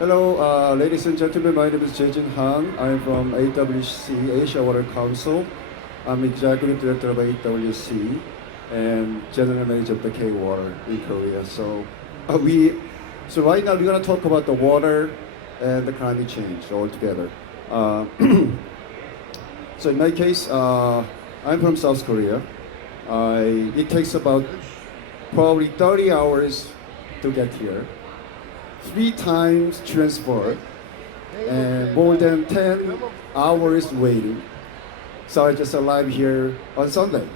Hello, ladies and gentlemen. My name is Jae-jin Han. I'm from AWC, Asia Water Council. I'm Executive Director of AWC and General Manager of the K-Water in Korea. So right now we're going to talk about the water and the climate change all together. So in my case, I'm from South Korea. It takes about probably 30 hours to get here. 3 times transport and more than 10 hours waiting. So I just arrived here on Sunday.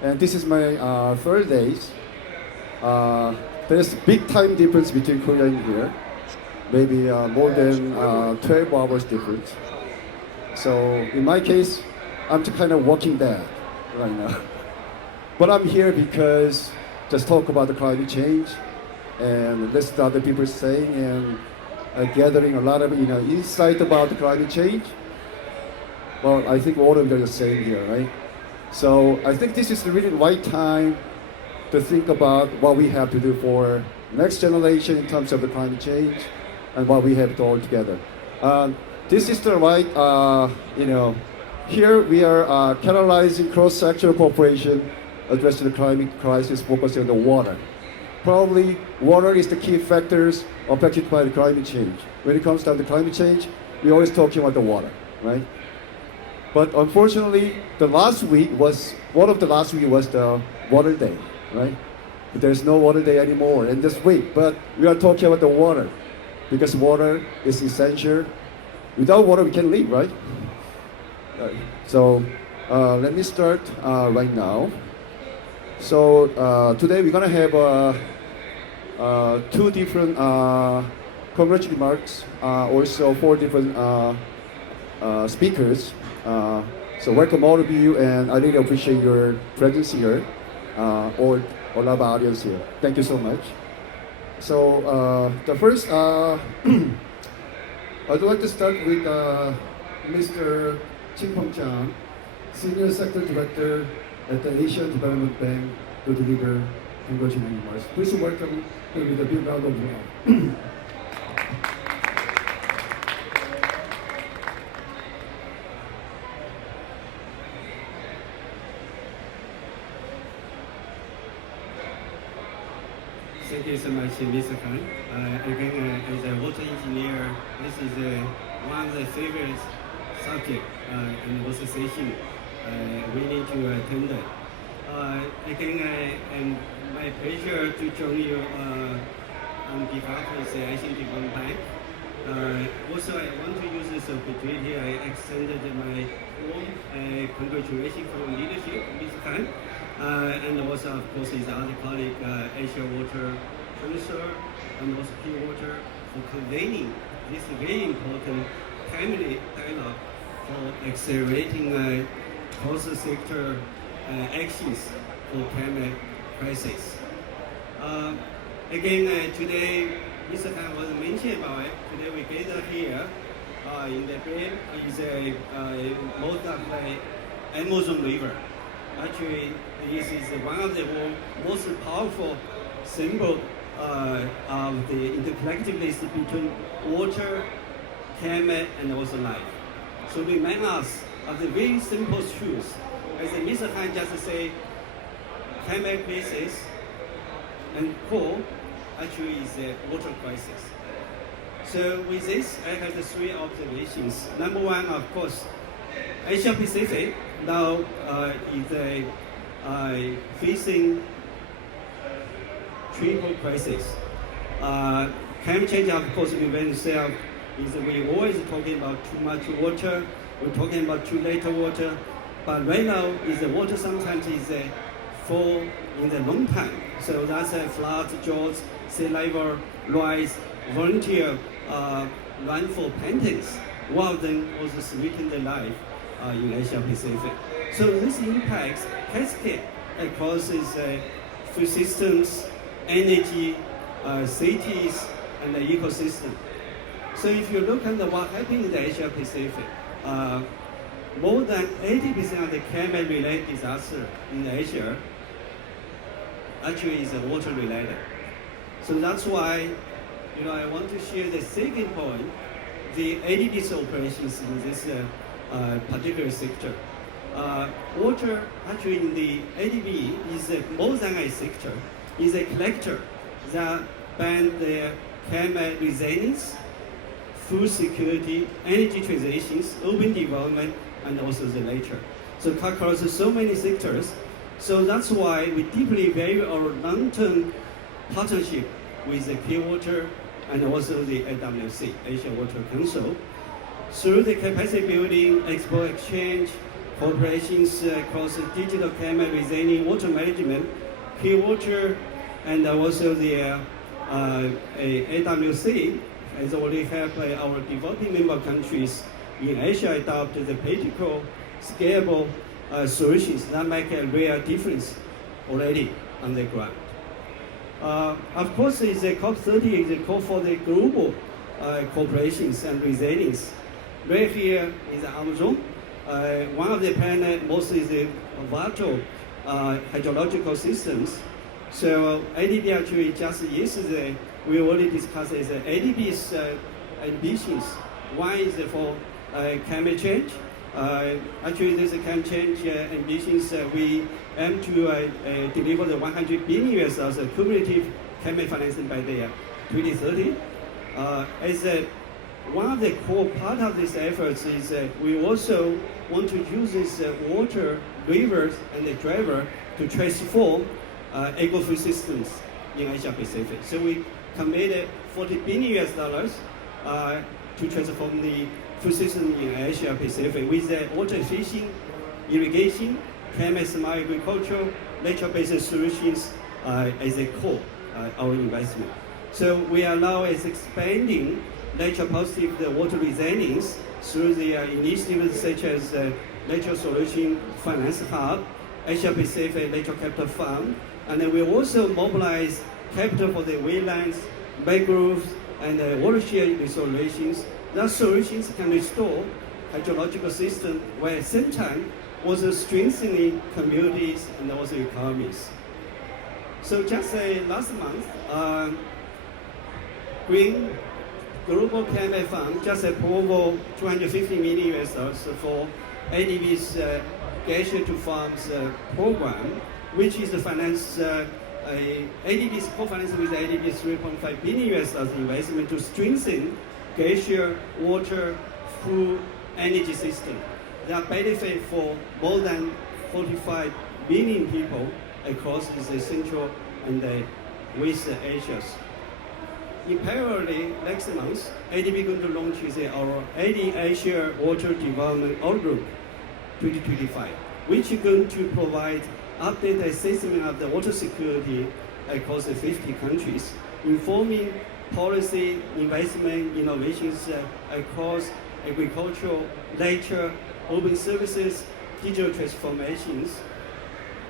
And this is my third day. There's big time difference between Korea and here. Maybe more than 12 hours difference. So in my case, I'm just kind of walking dead right now. But I'm here because just talk about the climate change and listen to other people saying and gathering a lot of insight about the climate change. Well, I think all of them are the same here, right? So I think this is the really right time to think about what we have to do for next generation in terms of the climate change and what we have to do all together. This is the right, here we are catalyzing cross-sectoral cooperation addressing the climate crisis focusing on the water. Probably water is the key factors affected by the climate change. When it comes down to climate change, we're always talking about the water, right? But unfortunately, one of the last week was the water day, right? But there's no water day anymore in this week, but we are talking about the water because water is essential. Without water, we can't live, right? So let me start right now. So today we're gonna have 2 different congressional remarks, also 4 different speakers. So welcome all of you, and I really appreciate your presence here, all of our audience here. Thank you so much. So the first, I'd like to start with Mr. Ching Pong Chang, Senior Sector Director at the Asian Development Bank, to deliver congratulating remarks. Please welcome him with a big round of applause. Thank you so much, Mr. Khan. Again, as a water engineer, this is one of the favorite subjects and also session we need to attend. Again, and my pleasure to join you on behalf of the Asian Development Bank. Also, I want to use this opportunity. I extended my warm congratulations for your leadership, Mr. Khan. And also, of course, his other colleague, Asia Water Council, and also Pure Water, for convening this very important timely dialogue for accelerating cross-sector actions for climate crisis. Again, today, Mr. Khan was mentioned about it. Today we gather here in the bay is most of the Amazon River. Actually, this is one of the most powerful symbols of the interconnectedness between water, climate, and also life. So remind us of the very simple truth. As Mr. Han just said, climate crisis and coal actually is a water crisis. So with this, I have the 3 observations. Number 1, of course, Asia Pacific now is facing triple crisis. Climate change, of course, revenge itself is we always talking about too much water. We're talking about too little water. But right now, is the water sometimes is fall in the long time. So that's floods, droughts, sea level rise, volunteer run for pensions. One of them also sweeten the life in Asia Pacific. So this impacts cascade across food systems, energy, cities, and the ecosystem. So if you look at what happened in the Asia Pacific, more than 80% of the climate-related disaster in Asia actually is water-related. So that's why I want to share the second point, the ADB's operations in this particular sector. Water, actually in the ADB, is more than a sector, is a collector that bans the climate resilience, food security, energy transitions, urban development, and also the nature. So cut across so many sectors. So that's why we deeply value our long-term partnership with the Clearwater and also the AWC, Asia Water Council. Through the capacity building, export exchange, cooperations across digital climate resilient water management, Clearwater and also the AWC has already helped our developing member countries in Asia adopt the practical, scalable solutions that make a real difference already on the ground. Of course, it's a COP30 is a call for the global cooperations and resilience. Right here is Amazon. One of the planet mostly is the vital hydrological systems. So ADB actually just yesterday we already discussed is ADB's ambitions. One is for climate change. Actually, there's a climate change ambitions. We aim to deliver the 100 billion US as a cumulative climate financing by the 2030. As one of the core part of these efforts is we also want to use this water, rivers, and the driver to transform agri-food systems in Asia Pacific. So we committed $40 billion to transform the food system in Asia Pacific with water efficient irrigation, climate smart agriculture, nature-based solutions as a core our investment. So we are now expanding nature positive water resilience through the initiatives such as Nature Solution Finance Hub, Asia Pacific Nature Capital Fund, and then we also mobilize capital for the wetlands, mangroves, and watershed restorations. Those solutions can restore hydrological system while at the same time also strengthening communities and also economies. So just last month, Green Global Climate Fund just approved $250 million for ADB's Glacier to Farms program, which is the finance ADB's co-finance with ADB's $3.5 billion investment to strengthen glacier, water, food, energy system that benefit for more than 45 billion people across the Central and West Asia. In parallel, next month, ADB going to launch our Asia Water Development Outlook 2025, which is going to provide updated assessment of the water security across the 50 countries, informing policy, investment, innovations across agricultural, nature, urban services, digital transformations.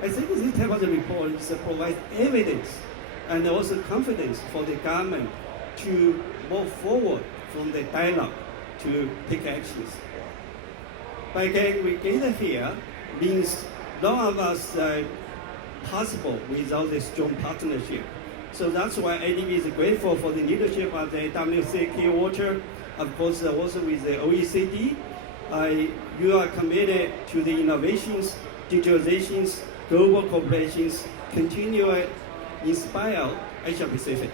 I think this type of the report provides evidence and also confidence for the government to move forward from the dialogue to take actions. But again, we gather here means none of us possible without a strong partnership. So that's why ADB is grateful for the leadership of the AWC Clearwater, of course also with the OECD. You are committed to the innovations, digitalizations, global corporations, continue to inspire Asia Pacific.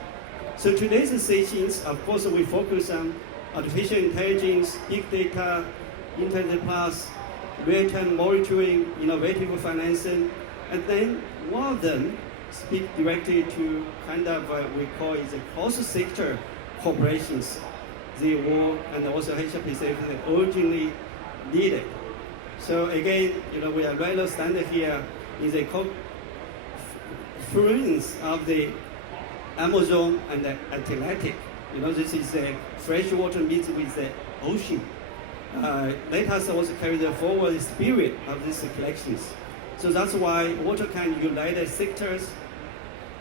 So today's sessions, of course, we focus on artificial intelligence, big data, Internet Plus, real-time monitoring, innovative financing, and then one of them speak directly to kind of we call it the cross-sector corporations, the world and also Asia Pacific urgently needed. So again, we are right now standing here in the confluence of the Amazon and the Atlantic. This is the fresh water meets with the ocean. Let us also carry the forward spirit of these collections. So that's why water can unite the sectors,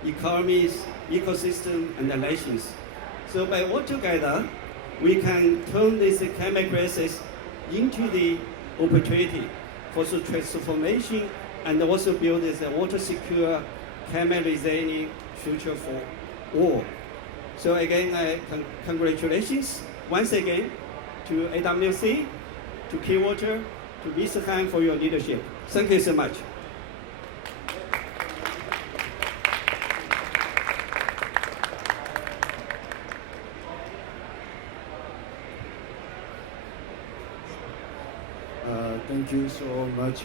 economies, ecosystem, and the nations. So by working together, we can turn this climate crisis into the opportunity for the transformation and also build this water secure, climate resilient future for all. So again, congratulations once again to AWC, to Clearwater, to Mr. Han for your leadership. Thank you so much. Thank you so much,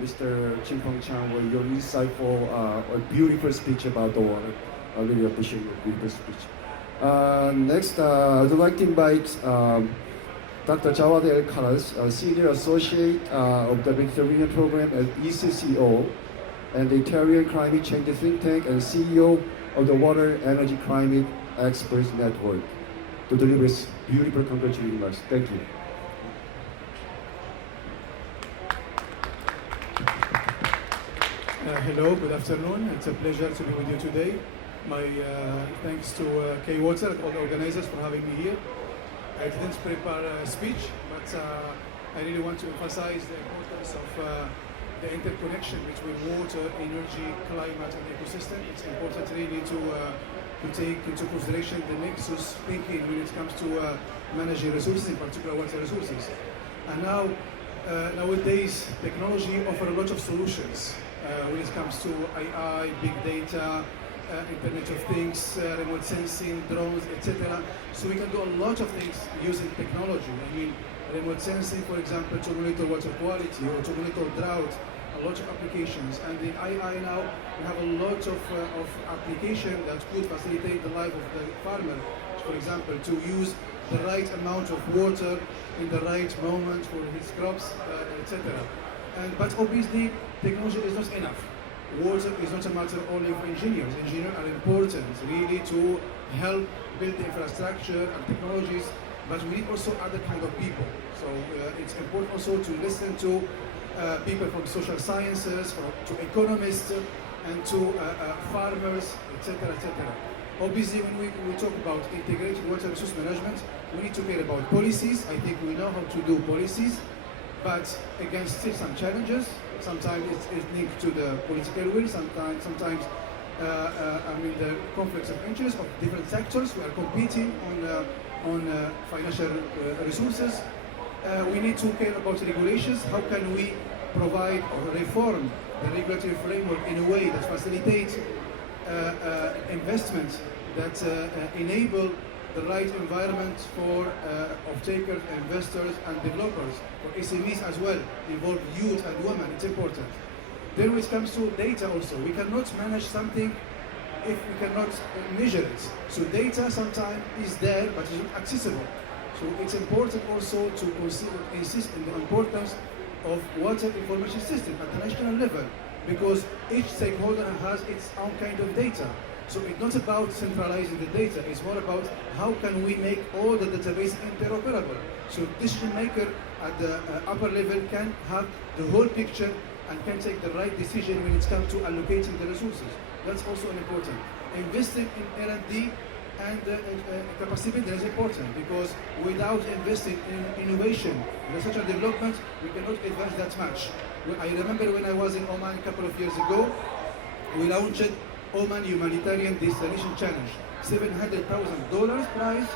Mr. Chimpong Chan, for your insightful, a beautiful speech about the water. I really appreciate your beautiful speech. Next, I'd like to invite Dr. Jawad El Khalas, Senior Associate of the Mediterranean Program at ECCO, and the Italian Climate Change Think Tank, and CEO of the Water Energy Climate Experts Network, to deliver his beautiful congratulations remarks. Thank you. Hello, good afternoon. It's a pleasure to be with you today. My thanks to K-Water and all the organizers for having me here. I didn't prepare a speech, but I really want to emphasize the importance of the interconnection between water, energy, climate, and ecosystem. It's important really to take into consideration the nexus thinking when it comes to managing resources, in particular water resources. And now, nowadays, technology offers a lot of solutions. When it comes to AI, big data, Internet of Things, remote sensing, drones, etc. So we can do a lot of things using technology. I mean, remote sensing, for example, to monitor water quality or to monitor drought, a lot of applications. And in AI now, we have a lot of application that could facilitate the life of the farmer. For example, to use the right amount of water in the right moment for his crops, etc. But obviously, technology is not enough. Water is not a matter only of engineers. Engineers are important really to help build the infrastructure and technologies, but we need also other kind of people. So it's important also to listen to people from social sciences, to economists, and to farmers, etc., etc. Obviously, when we talk about integrated water resource management, we need to care about policies. I think we know how to do policies, but again, still some challenges. Sometimes it's linked to the political will, sometimes the conflicts of interest of different sectors who are competing on financial resources. We need to care about regulations. How can we provide or reform the regulatory framework in a way that facilitates investment, that enable the right environment for off-takers, investors, and developers, for SMEs as well, involve youth and women. It's important. Then when it comes to data also, we cannot manage something if we cannot measure it. So data sometimes is there, but it's not accessible. So it's important also to insist on the importance of water information system at the national level, because each stakeholder has its own kind of data. So it's not about centralizing the data, it's more about how can we make all the database interoperable. So decision maker at the upper level can have the whole picture and can take the right decision when it comes to allocating the resources. That's also important. Investing in R&D and capacity building is important, because without investing in innovation, research and development, we cannot advance that much. I remember when I was in Oman a couple of years ago, we launched Oman Humanitarian Desalination Challenge, $700,000 prize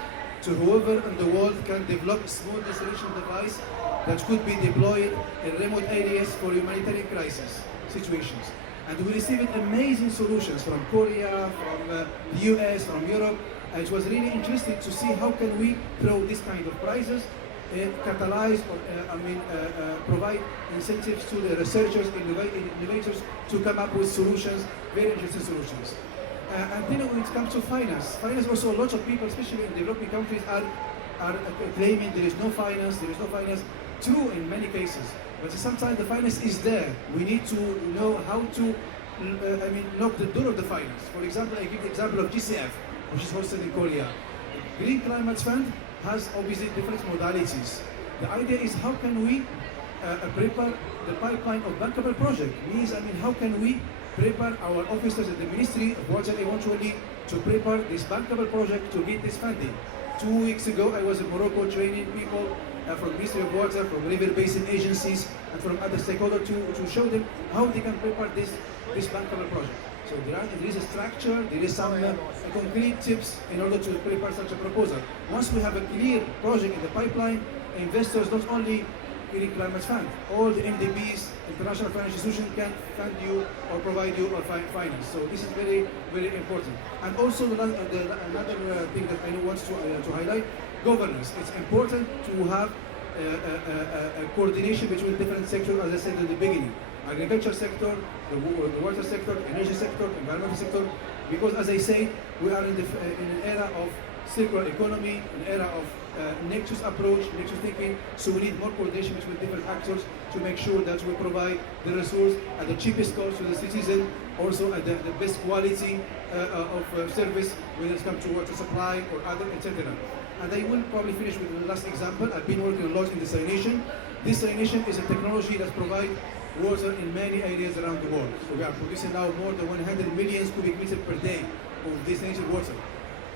to whoever in the world can develop a small desalination device that could be deployed in remote areas for humanitarian crisis situations. And we received amazing solutions from Korea, from the US, from Europe. And it was really interesting to see how can we throw this kind of prizes, catalyze or provide incentives to the researchers, innovators to come up with solutions, very interesting solutions. And then when it comes to finance also a lot of people, especially in developing countries, are claiming there is no finance. True in many cases, but sometimes the finance is there. We need to know how to knock the door of the finance. For example, I give the example of GCF, which is hosted in Korea. Green Climate Fund has obviously different modalities. The idea is how can we prepare the pipeline of bankable project. Means, how can we prepare our officers at the Ministry of Water eventually to prepare this bankable project to get this funding. 2 weeks ago, I was in Morocco training people from Ministry of Water, from river basin agencies, and from other stakeholders to show them how they can prepare this bankable project. So there is a structure, there is some concrete tips in order to prepare such a proposal. Once we have a clear project in the pipeline, investors not only Green Climate Fund, all the MDBs, international financial institutions can fund you or provide you or finance. So this is very, very important. And also another thing that I want to highlight, governance. It's important to have a coordination between different sectors, as I said in the beginning. Agriculture sector, the water sector, energy sector, environmental sector, because as I say, we are in an era of circular economy, an era of nexus approach, nexus thinking, so we need more coordination between different actors to make sure that we provide the resource at the cheapest cost to the citizen, also at the best quality of service, whether it comes to water supply or other, etc. And I will probably finish with the last example. I've been working a lot in desalination. Desalination is a technology that provides water in many areas around the world. So we are producing now more than 100 million cubic meters per day of desalinated water.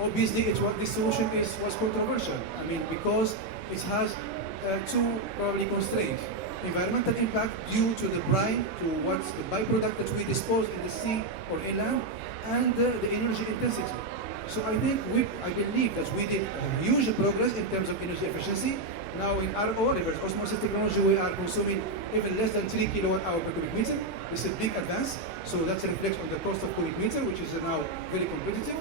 Obviously, this solution was controversial. I mean, because it has two probably constraints. Environmental impact due to the brine, to what's the byproduct that we dispose in the sea or inland, and the energy intensity. So I believe that we did huge progress in terms of energy efficiency. Now in RO, reverse osmosis technology, we are consuming even less than 3 kilowatt hour per cubic meter. This is a big advance. So that reflects on the cost of cubic meter, which is now very competitive.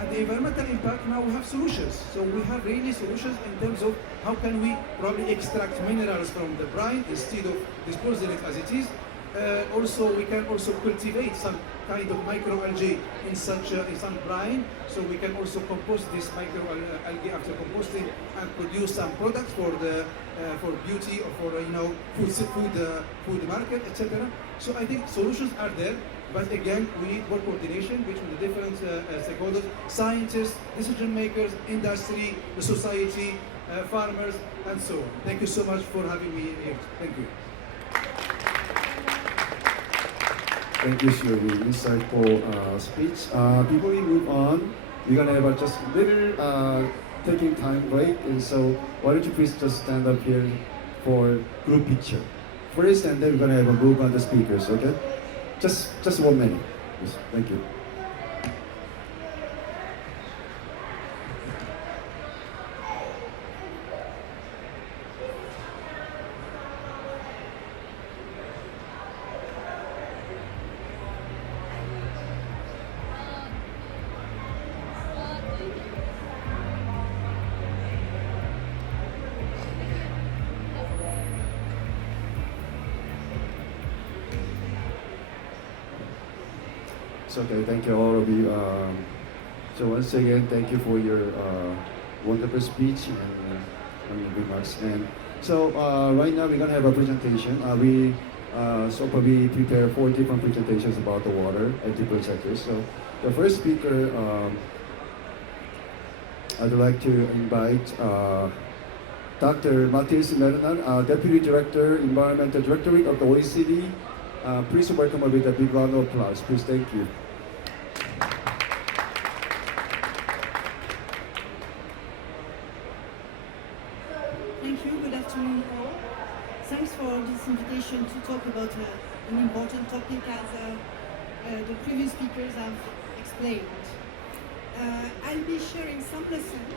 And the environmental impact, now we have solutions. So we have really solutions in terms of how can we probably extract minerals from the brine instead of disposing it as it is. Also, we can also cultivate some kind of microalgae in some brine, so we can also compost this microalgae after composting and produce some products for beauty or for food market, etc. So I think solutions are there, but again we need more coordination between the different stakeholders, scientists, decision makers, industry, the society, farmers, and so on. Thank you so much for having me here. Thank you. Thank you, for your insightful speech. Before we move on, we're gonna have just a little taking time break, and so why don't you please just stand up here for group picture first, and then we're gonna have a move on the speakers. Okay? Just 1 minute. Yes, thank you. It's okay, thank you all of you. So once again, thank you for your wonderful speech and remarks. And so right now we're gonna have a presentation. We prepare 4 different presentations about the water at different sectors. So the first speaker, I'd like to invite Dr. Matthias Lernan, Deputy Director, Environmental Directorate of the OECD. Please welcome her with a big round of applause. Please, thank you. Thank you. Good afternoon, all. Thanks for this invitation to talk about an important topic as the previous speakers have explained. I'll be sharing some lessons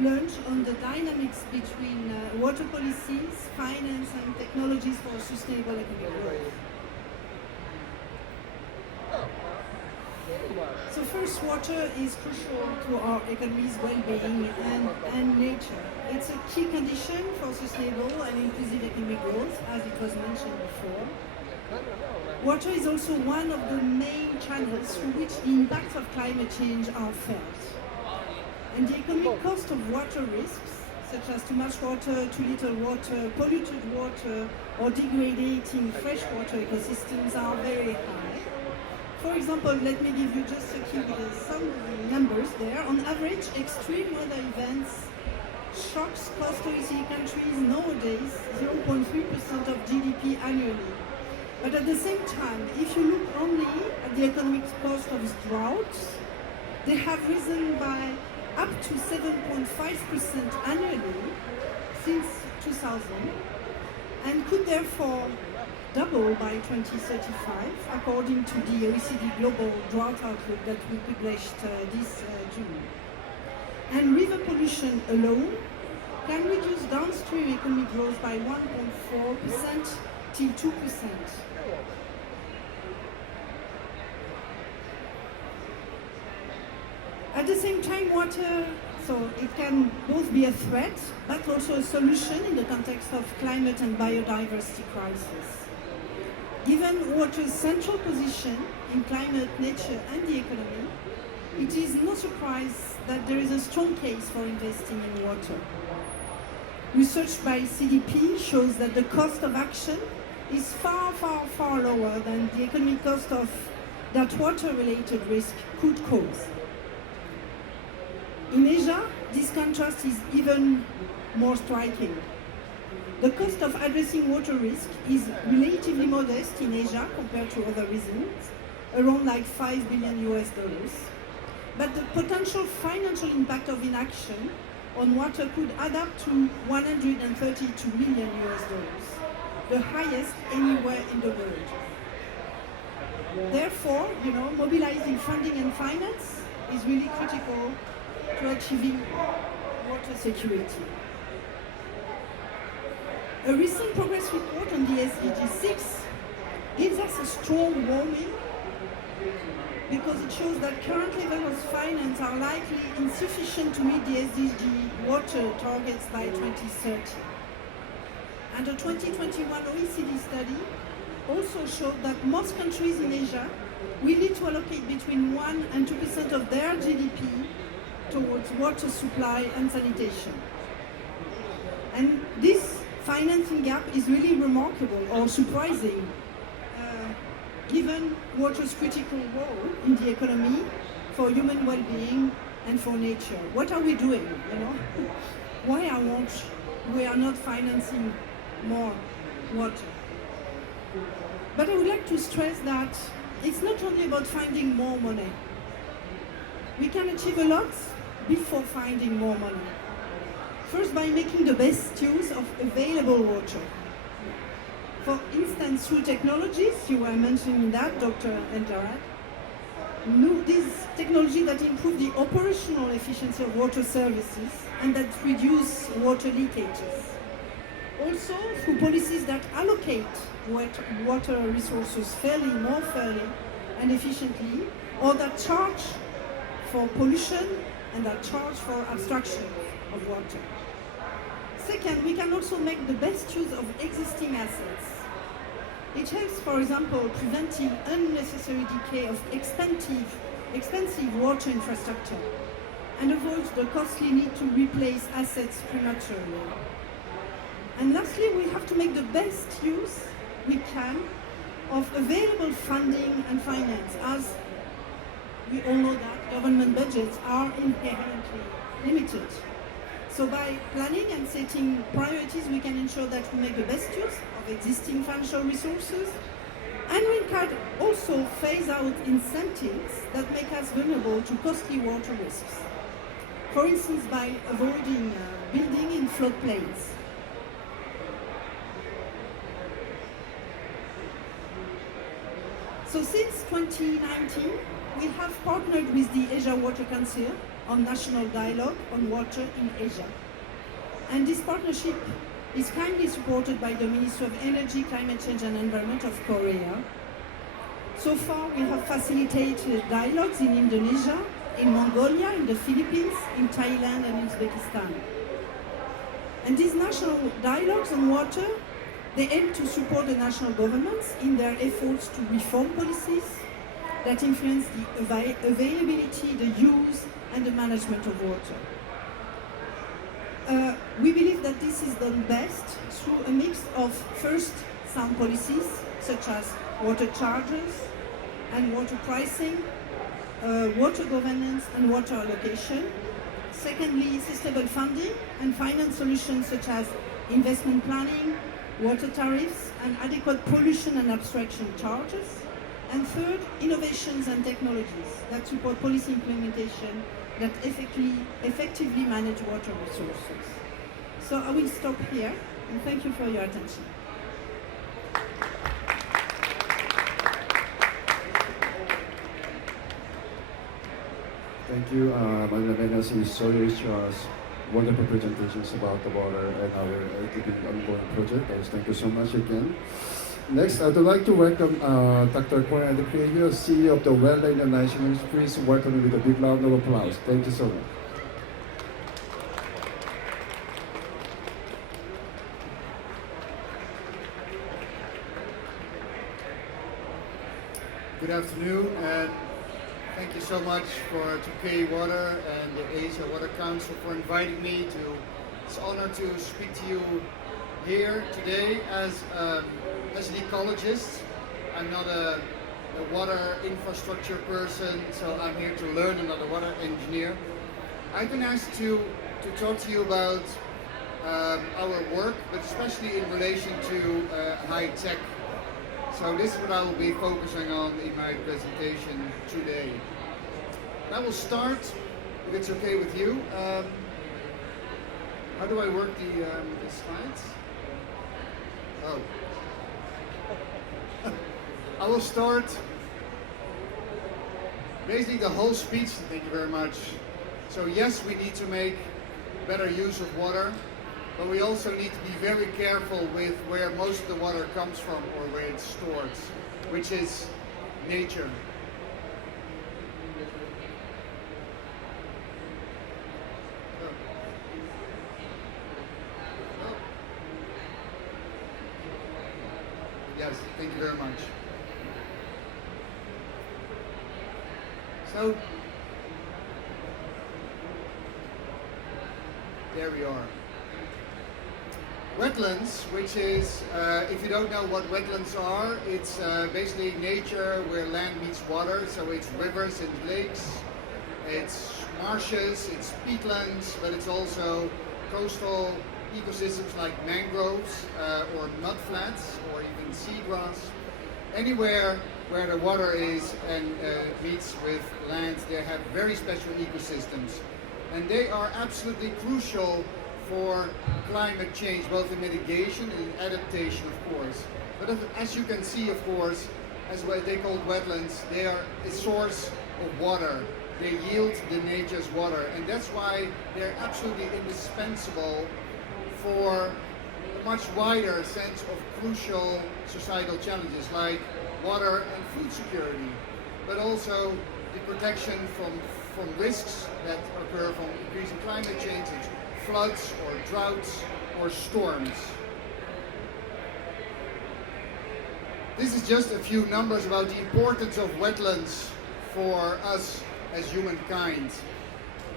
learned on the dynamics between water policies, finance and technologies for sustainable economic growth. So first, water is crucial to our economy's well-being and nature. It's a key condition for sustainable and inclusive economic growth, as it was mentioned before. Water is also one of the main channels through which the impacts of climate change are felt. And the economic cost of water risks, such as too much water, too little water, polluted water, or degrading freshwater ecosystems are very high. For example, let me give you just some numbers there. On average, extreme weather events shocks cost OECD countries nowadays 0.3% of GDP annually. But at the same time, if you look only at the economic cost of droughts, they have risen by up to 7.5% annually since 2000. and could therefore double by 2035, according to the OECD Global Drought Outlook that we published this June. And river pollution alone can reduce downstream economic growth by 1.4% till 2%. At the same time, water, so it can both be a threat, but also a solution in the context of climate and biodiversity crisis. Given water's central position in climate, nature, and the economy, it is no surprise that there is a strong case for investing in water. Research by CDP shows that the cost of action is far, far, far lower than the economic cost of that water-related risk could cause. In Asia, this contrast is even more striking. The cost of addressing water risk is relatively modest in Asia compared to other regions, around like $5 billion. But the potential financial impact of inaction on water could add up to $132 million, the highest anywhere in the world. Therefore, mobilizing funding and finance is really critical to achieving water security. A recent progress report on the SDG 6 gives us a strong warning because it shows that current levels of finance are likely insufficient to meet the SDG water targets by 2030. And a 2021 OECD study also showed that most countries in Asia will need to allocate between 1 and 2% of their GDP towards water supply and sanitation. And this financing gap is really remarkable or surprising, given water's critical role in the economy, for human well-being, and for nature. What are we doing? Why we are not financing more water? But I would like to stress that it's not only about finding more money. We can achieve a lot before finding more money. First, by making the best use of available water. For instance, through technologies, you were mentioning that, Dr. Eljarad, these technologies that improve the operational efficiency of water services and that reduce water leakages. Also, through policies that allocate water resources more fairly and efficiently, or that charge for pollution and that charge for abstraction of water. Second, we can also make the best use of existing assets. It helps, for example, preventing unnecessary decay of expensive water infrastructure and avoids the costly need to replace assets prematurely. And lastly, we have to make the best use we can of available funding and finance, as we all know that government budgets are inherently limited. So by planning and setting priorities, we can ensure that we make the best use of existing financial resources, and we can also phase out incentives that make us vulnerable to costly water risks. For instance, by avoiding building in floodplains. So since 2019, we have partnered with the Asia Water Council on national dialogue on water in Asia. And this partnership is kindly supported by the Ministry of Energy, Climate Change and Environment of Korea. So far, we have facilitated dialogues in Indonesia, in Mongolia, in the Philippines, in Thailand and Uzbekistan. And these national dialogues on water, they aim to support the national governments in their efforts to reform policies that influence the availability, the use, and the management of water. We believe that this is done best through a mix of, first, sound policies, such as water charges and water pricing, water governance and water allocation. Secondly, sustainable funding and finance solutions such as investment planning, water tariffs, and adequate pollution and abstraction charges. And third, innovations and technologies that support policy implementation that effectively manage water resources. So I will stop here, and thank you for your attention. Thank you, Madam Menas and Solis, wonderful presentations about the water and our ATP ongoing project. Thank you so much again. Next, I would like to welcome Dr. Koyan Adekweju, CEO of the Wetland International. Please welcome him with a big round of applause. Thank you so much. Good afternoon, and thank you so much for 2K Water and the Asia Water Council for inviting me to. It's an honor to speak to you here today as an ecologist. I'm not a water infrastructure person, so I'm here to learn. I'm not a water engineer. I've been asked to talk to you about our work, but especially in relation to high tech. So this is what I will be focusing on in my presentation today. I will start, if it's okay with you. How do I work the slides? Oh. I will start basically the whole speech. Thank you very much. So yes, we need to make better use of water, but we also need to be very careful with where most of the water comes from or where it's stored, which is nature. Yes, thank you very much. So, there we are. Wetlands, which is, if you don't know what wetlands are, it's basically nature where land meets water, so it's rivers and lakes, it's marshes, it's peatlands, but it's also coastal ecosystems like mangroves or mudflats or even seagrass. Anywhere where the water is and meets with land, they have very special ecosystems. And they are absolutely crucial for climate change, both in mitigation and in adaptation, of course. But as you can see, of course, as what they call wetlands, they are a source of water. They yield the nature's water, and that's why they're absolutely indispensable for a much wider sense of crucial societal challenges like water and food security, but also the protection from risks that occur from increasing climate change, floods or droughts or storms. This is just a few numbers about the importance of wetlands for us as humankind.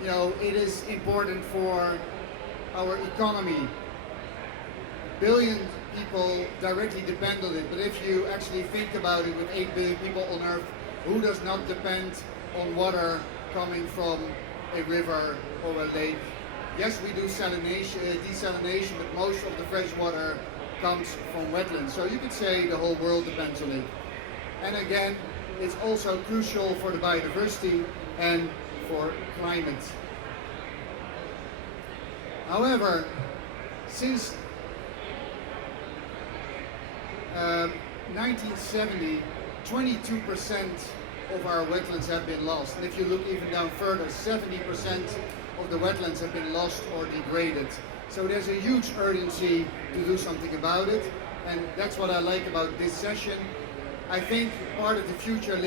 You know, it is important for our economy. Billion people directly depend on it, but if you actually think about it, with 8 billion people on Earth, who does not depend on water coming from a river or a lake? Yes, we do desalination, but most of the fresh water comes from wetlands. So you could say the whole world depends on it. And again, it's also crucial for the biodiversity and for climate. However, since 1970, 22% of our wetlands have been lost. And if you look even down further, 70% of the wetlands have been lost or degraded. So there's a huge urgency to do something about it, and that's what I like about this session. I think part of the future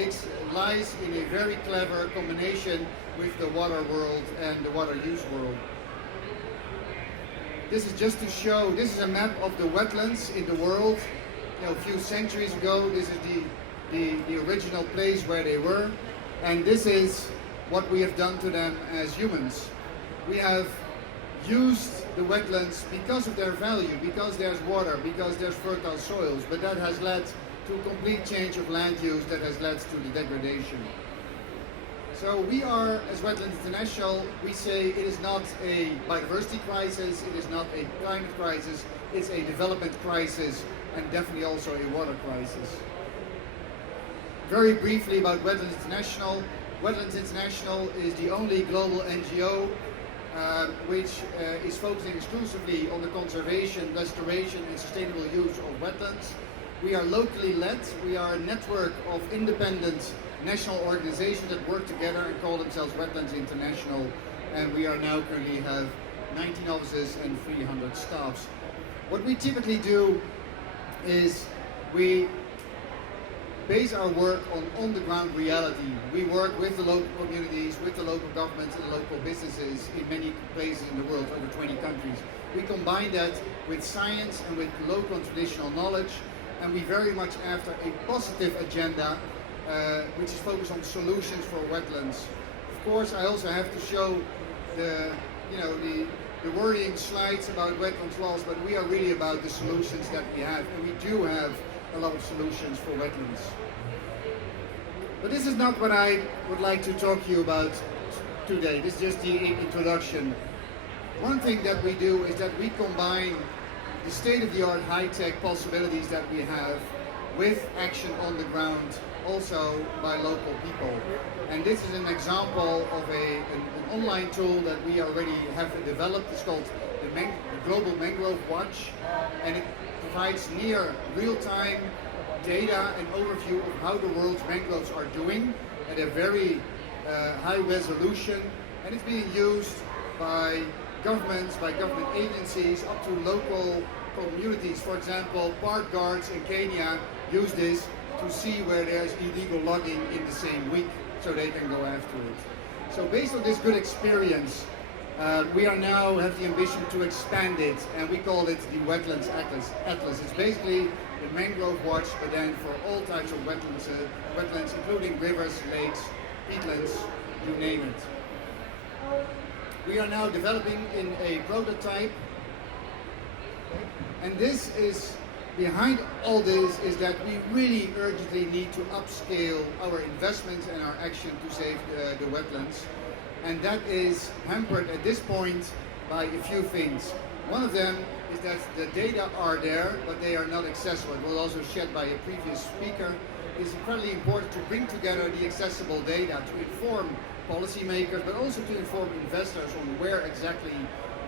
lies in a very clever combination with the water world and the water use world. This is just to show, this is a map of the wetlands in the world. You know, a few centuries ago, this is the original place where they were, and this is what we have done to them as humans. We have used the wetlands because of their value, because there's water, because there's fertile soils, but that has led to a complete change of land use that has led to the degradation. So we are, as Wetlands International, we say it is not a biodiversity crisis, it is not a climate crisis, it's a development crisis, and definitely also a water crisis. Very briefly about Wetlands International. Wetlands International is the only global NGO which is focusing exclusively on the conservation, restoration and sustainable use of wetlands. We are locally led. We are a network of independent national organizations that work together and call themselves Wetlands International, and we are now currently have 19 offices and 300 staffs. What we typically do is we base our work on the ground reality. We work with the local communities, with the local governments and local businesses in many places in the world, over 20 countries. We combine that with science and with local and traditional knowledge, and we very much after a positive agenda which is focused on solutions for wetlands. Of course, I also have to show the worrying slides about wetlands laws, but we are really about the solutions that we have, and we do have a lot of solutions for wetlands. But this is not what I would like to talk to you about today. This is just the introduction. One thing that we do is that we combine the state-of-the-art high-tech possibilities that we have with action on the ground, also by local people. And this is an example of an online tool that we already have developed. It's called the Global Mangrove Watch, and it provides near real-time data and overview of how the world's mangroves are doing at a very high resolution, and it's being used by governments, by government agencies, up to local communities. For example, park guards in Kenya use this to see where there's illegal logging in the same week, so they can go after it. So based on this good experience, we are now have the ambition to expand it, and we call it the Wetlands Atlas. It's basically the mangrove watch, but then for all types of wetlands, including rivers, lakes, peatlands, you name it. We are now developing in a prototype, and this is behind all this is that we really urgently need to upscale our investments and our action to save the wetlands. And that is hampered at this point by a few things. One of them is that the data are there, but they are not accessible. It was also shared by a previous speaker. It's incredibly important to bring together the accessible data to inform policymakers, but also to inform investors on where exactly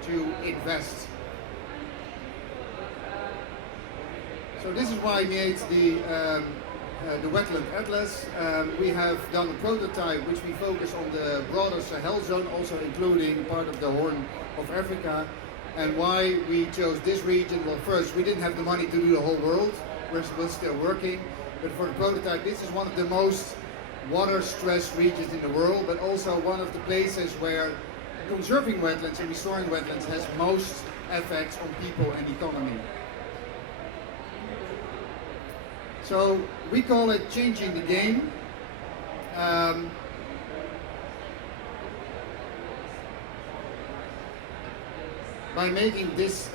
to invest. So this is why I made the Wetland Atlas. We have done a prototype which we focus on the broader Sahel zone, also including part of the Horn of Africa. And why we chose this region? Well, first, we didn't have the money to do the whole world. We're still working. But for the prototype, this is one of the most water-stressed regions in the world, but also one of the places where conserving wetlands and restoring wetlands has most effects on people and economy. So we call it changing the game. By making this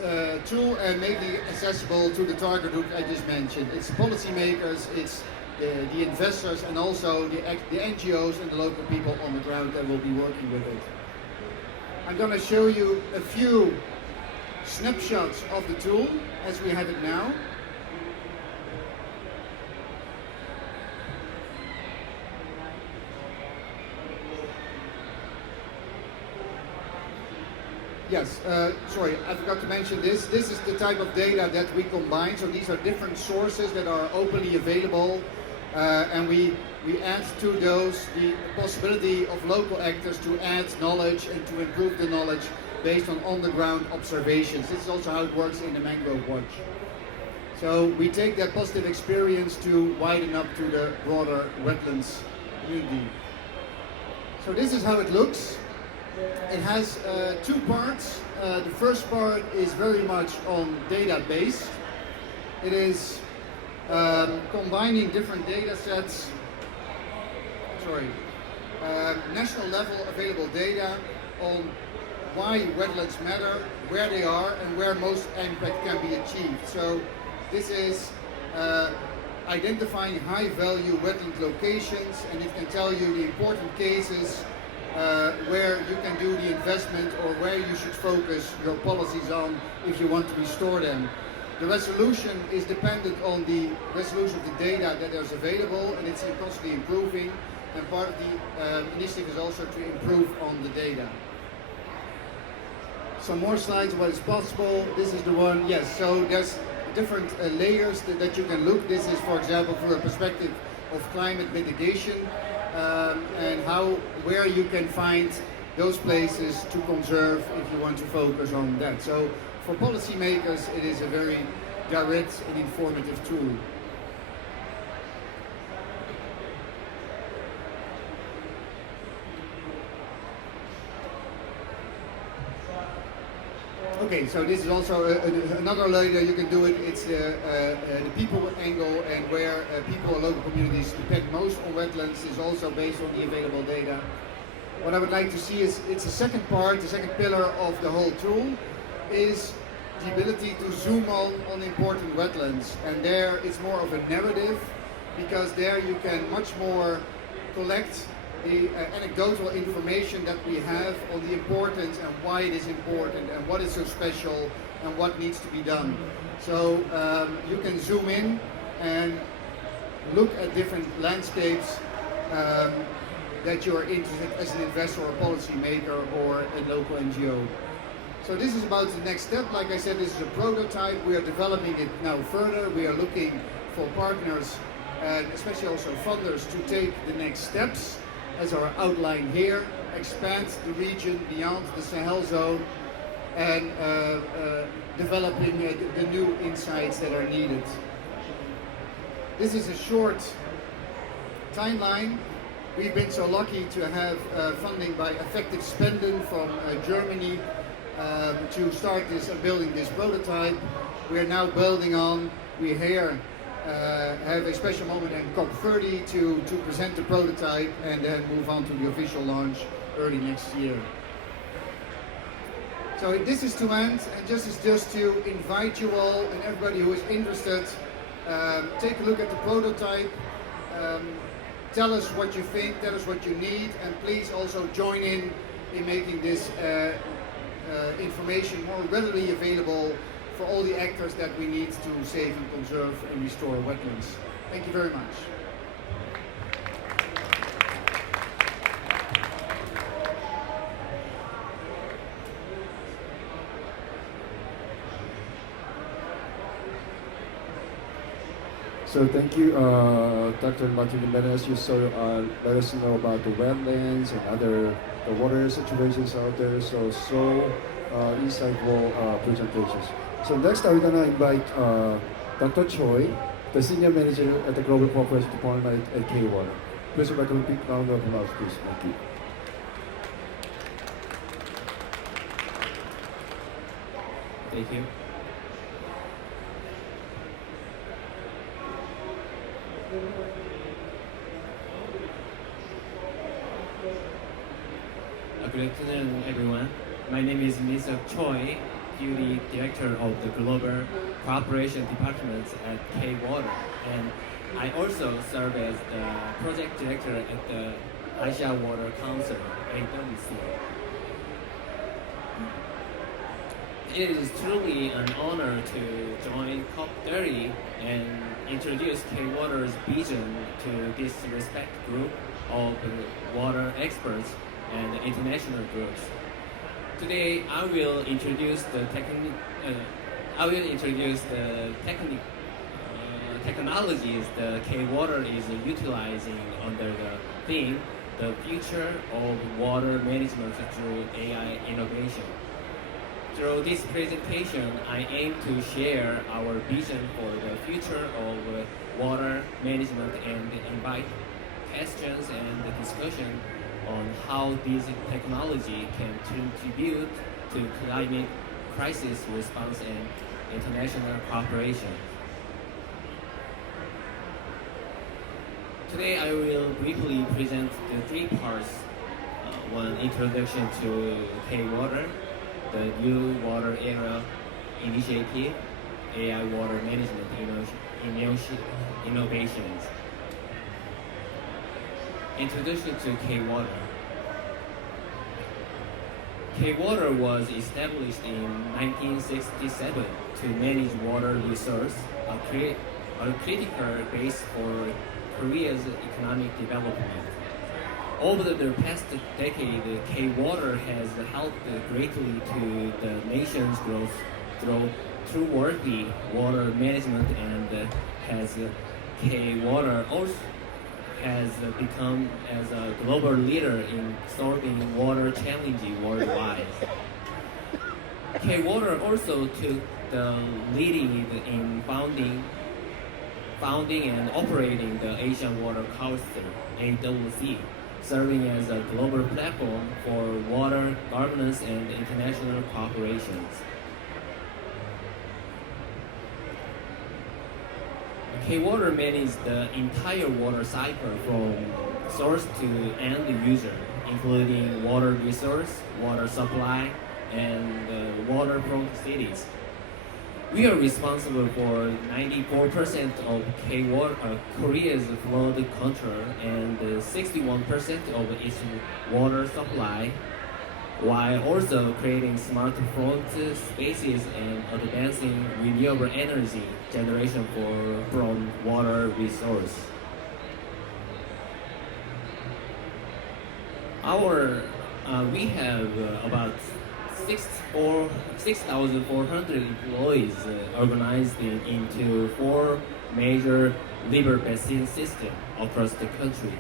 tool and making it accessible to the target group I just mentioned. It's policymakers, it's the investors, and also the NGOs and the local people on the ground that will be working with it. I'm going to show you a few snapshots of the tool as we have it now. Yes, sorry, I forgot to mention this. This is the type of data that we combine. So these are different sources that are openly available, and we add to those the possibility of local actors to add knowledge and to improve the knowledge based on on-the-ground observations. This is also how it works in the Mangrove Watch. So we take that positive experience to widen up to the broader wetlands community. So this is how it looks. It has two parts. The first part is very much on data based. It is combining different data sets, national level available data on why wetlands matter, where they are, and where most impact can be achieved. So this is identifying high value wetland locations, and it can tell you the important cases where you can do the investment or where you should focus your policies on if you want to restore them. The resolution is dependent on the resolution of the data that is available, and it's constantly improving, and part of the initiative is also to improve on the data. Some more slides, what is possible. This is the one, yes, so there's different layers that you can look. This is, for example, from a perspective of climate mitigation. and where you can find those places to conserve if you want to focus on that. So for policymakers, it is a very direct and informative tool. Okay, so this is also another way that you can do it. It's the people angle, and where people and local communities depend most on wetlands is also based on the available data. What I would like to see is, it's the second part, the second pillar of the whole tool, is the ability to zoom on important wetlands. And there it's more of a narrative, because there you can much more collect the anecdotal information that we have on the importance and why it is important and what is so special and what needs to be done. So you can zoom in and look at different landscapes that you are interested as an investor or policy maker or a local NGO. So this is about the next step. Like I said, this is a prototype. We are developing it now further. We are looking for partners and especially also funders to take the next steps, as are outlined here, expand the region beyond the Sahel zone, and developing the new insights that are needed. This is a short timeline. We've been so lucky to have funding by Effective Spenden from Germany to start this and building this prototype. We are now building on. We here have a special moment in COP30 to present the prototype and then move on to the official launch early next year. So this is to end, and just to invite you all and everybody who is interested, take a look at the prototype, tell us what you think, tell us what you need, and please also join in making this information more readily available for all the actors that we need to save and conserve and restore wetlands. Thank you very much. So thank you, Dr. Martin Jimenez. You let us know about the wetlands and other the water situations out there. So insightful presentations. So next, I'm gonna invite Dr. Choi, the Senior Manager at the Global Cooperation Department at K-Water. Please welcome a big round of applause, please. Thank you. Thank you. Good afternoon, everyone. My name is Mr. Choi, Duty Director of the Global Cooperation Department at K-Water, and I also serve as the Project Director at the Asia Water Council, AWC. It is truly an honor to join COP30 and introduce K-Water's vision to this respect group of water experts and international groups. Today, I will introduce the technologies the K-Water is utilizing under the theme, the future of water management through AI innovation. Through this presentation, I aim to share our vision for the future of water management and invite questions and discussion on how this technology can contribute to climate crisis response and international cooperation. Today I will briefly present the three parts. One, introduction to K-Water, the New Water Era Initiative, AI water management innovations. Introduction to K-Water. K-Water was established in 1967 to manage water resource, a critical base for Korea's economic development. Over the past decade, K-Water has helped greatly to the nation's growth through worthy water management, and K-Water also has become as a global leader in solving water challenges worldwide. K-Water also took the lead in founding and operating the Asian Water Council, AWC, serving as a global platform for water governance and international cooperations. K-Water manages the entire water cycle from source to end user, including water resource, water supply, and water from cities. We are responsible for 94% of Korea's flood control and 61% of its water supply, while also creating smart flood spaces and advancing renewable energy generation from water resource. We have about 6,400 employees organized into 4 major river basin systems across the country.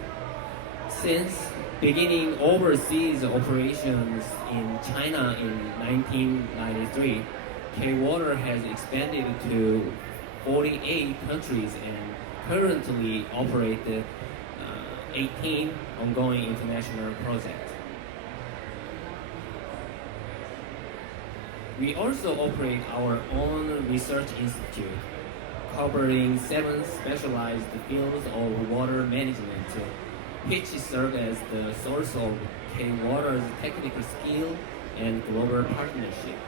Since beginning overseas operations in China in 1993, K-Water has expanded to 48 countries and currently operates 18 ongoing international projects. We also operate our own research institute, covering 7 specialized fields of water management, which serve as the source of K-Water's technical skill and global partnership.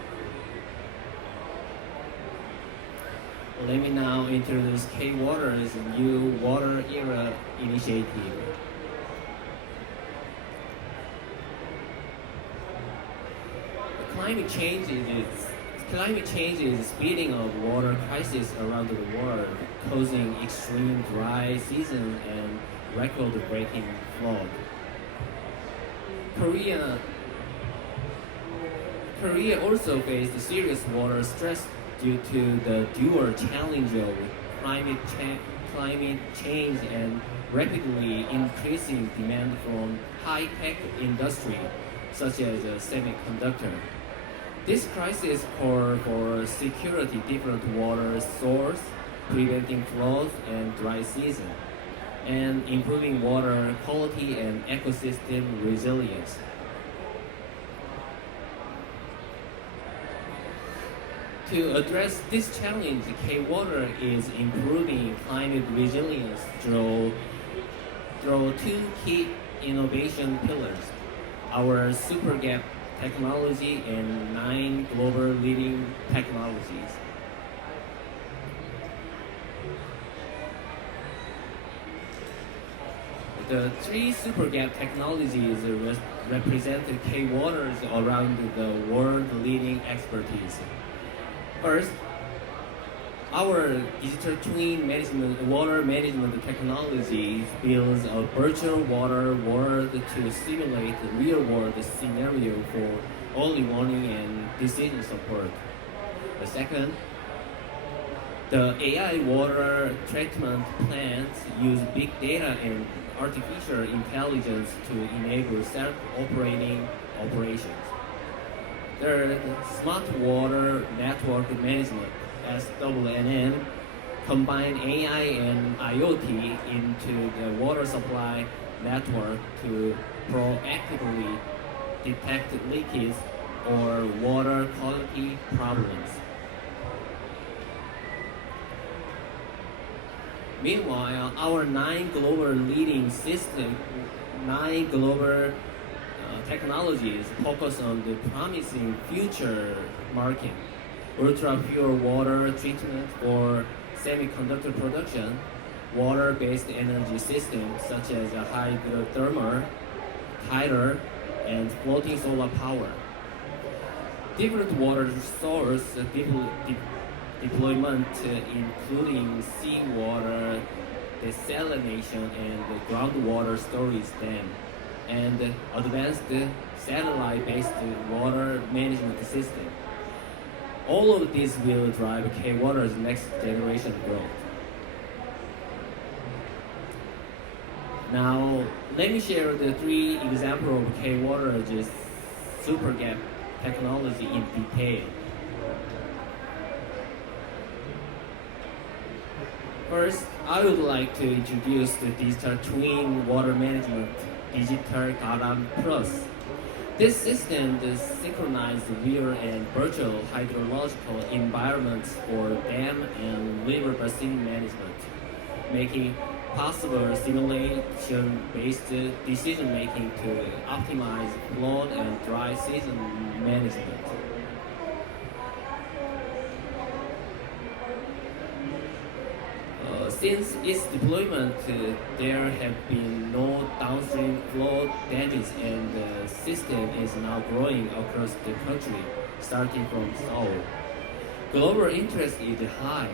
Let me now introduce K-Water's new Water Era initiative. Climate change is speeding up water crisis around the world, causing extreme dry seasons and record-breaking flood. Korea also faced serious water stress due to the dual challenge of climate change and rapidly increasing demand from high-tech industry, such as semiconductor. This crisis called for security different water source, preventing floods and dry season, and improving water quality and ecosystem resilience. To address this challenge, K-Water is improving climate resilience through 2 key innovation pillars: our super gap technology and 9 global leading technologies. The 3 super gap technologies represent K-Water's around the world leading expertise. First, our digital twin water management technology builds a virtual water world to simulate real-world scenario for early warning and decision support. The second, the AI water treatment plants use big data and artificial intelligence to enable self-operating operations. Third, smart water network management, SWNM, combine AI and IoT into the water supply network to proactively detect leakage or water quality problems. Meanwhile, our 9 global technologies focus on the promising future market: ultra-pure water treatment for semiconductor production, water-based energy systems such as hydrothermal, tidal, and floating solar power. Different water source deployment, including seawater desalination and groundwater storage dam, and advanced satellite-based water management system. All of this will drive K-Water's next generation growth. Now, let me share the 3 examples of K-Water just super gap technology in detail. First, I would like to introduce the digital twin water management digital Garam Plus. This system synchronizes real and virtual hydrological environments for dam and river basin management, making possible simulation-based decision-making to optimize flood and dry season management. Since its deployment, there have been no downstream flood damage, and the system is now growing across the country, starting from Seoul. Global interest is high.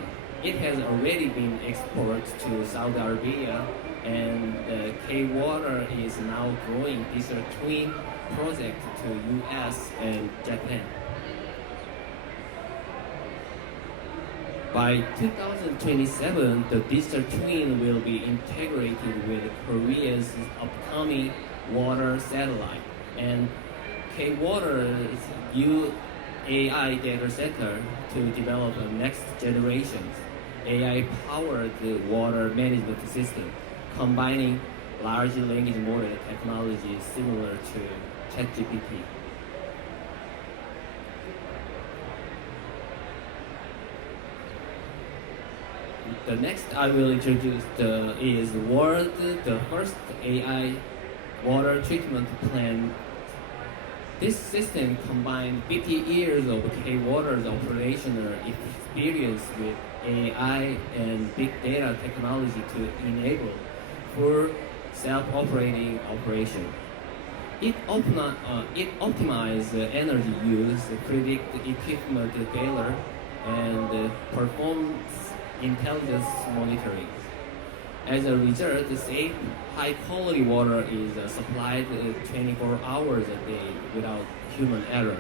It has already been exported to Saudi Arabia, and K-Water is now growing this twin project to US and Japan. By 2027, the digital twin will be integrated with Korea's upcoming water satellite, and K-Water's new AI data center to develop a next generation AI-powered water management system, combining large language model technology similar to ChatGPT. The next I will introduce is the first AI water treatment plant. This system combines 50 years of K-Water's operational experience with AI and big data technology to enable full self-operating operation. It optimizes energy use, predicts equipment failure, and performs intelligence monitoring. As a result, safe, high-quality water is supplied 24 hours a day without human error.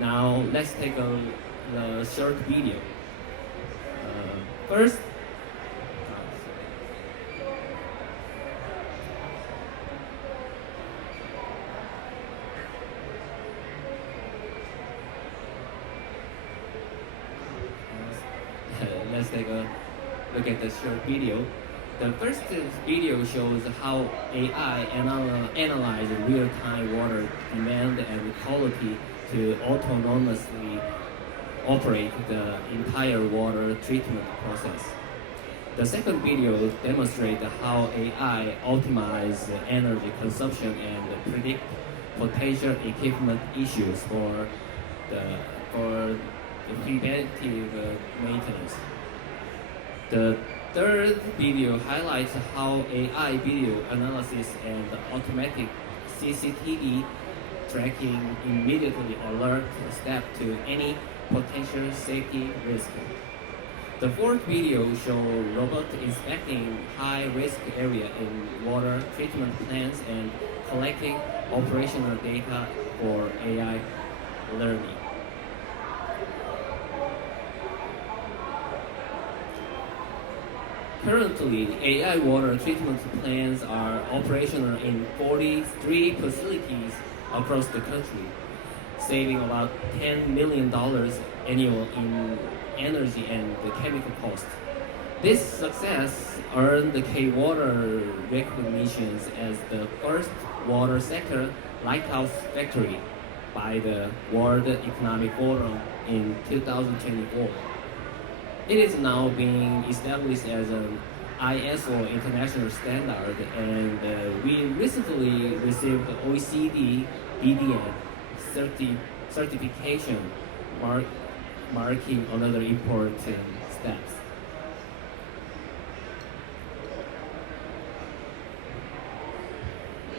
Now, let's take a short video. First, let's take a look at the short video. The first video shows how AI analyzes real-time water demand and quality to autonomously operate the entire water treatment process. The second video demonstrates how AI optimizes energy consumption and predict potential equipment issues for the preventive maintenance. The third video highlights how AI video analysis and automatic CCTV tracking immediately alert staff to any potential safety risk. The fourth video shows robots inspecting high-risk area in water treatment plants and collecting operational data for AI learning. Currently, AI water treatment plants are operational in 43 facilities across the country, saving about $10 million annual in energy and the chemical costs. This success earned the K-Water recognitions as the first water sector lighthouse factory by the World Economic Forum in 2024. It is now being established as an ISO international standard, and we recently received the OECD BDN certification, marking another important steps.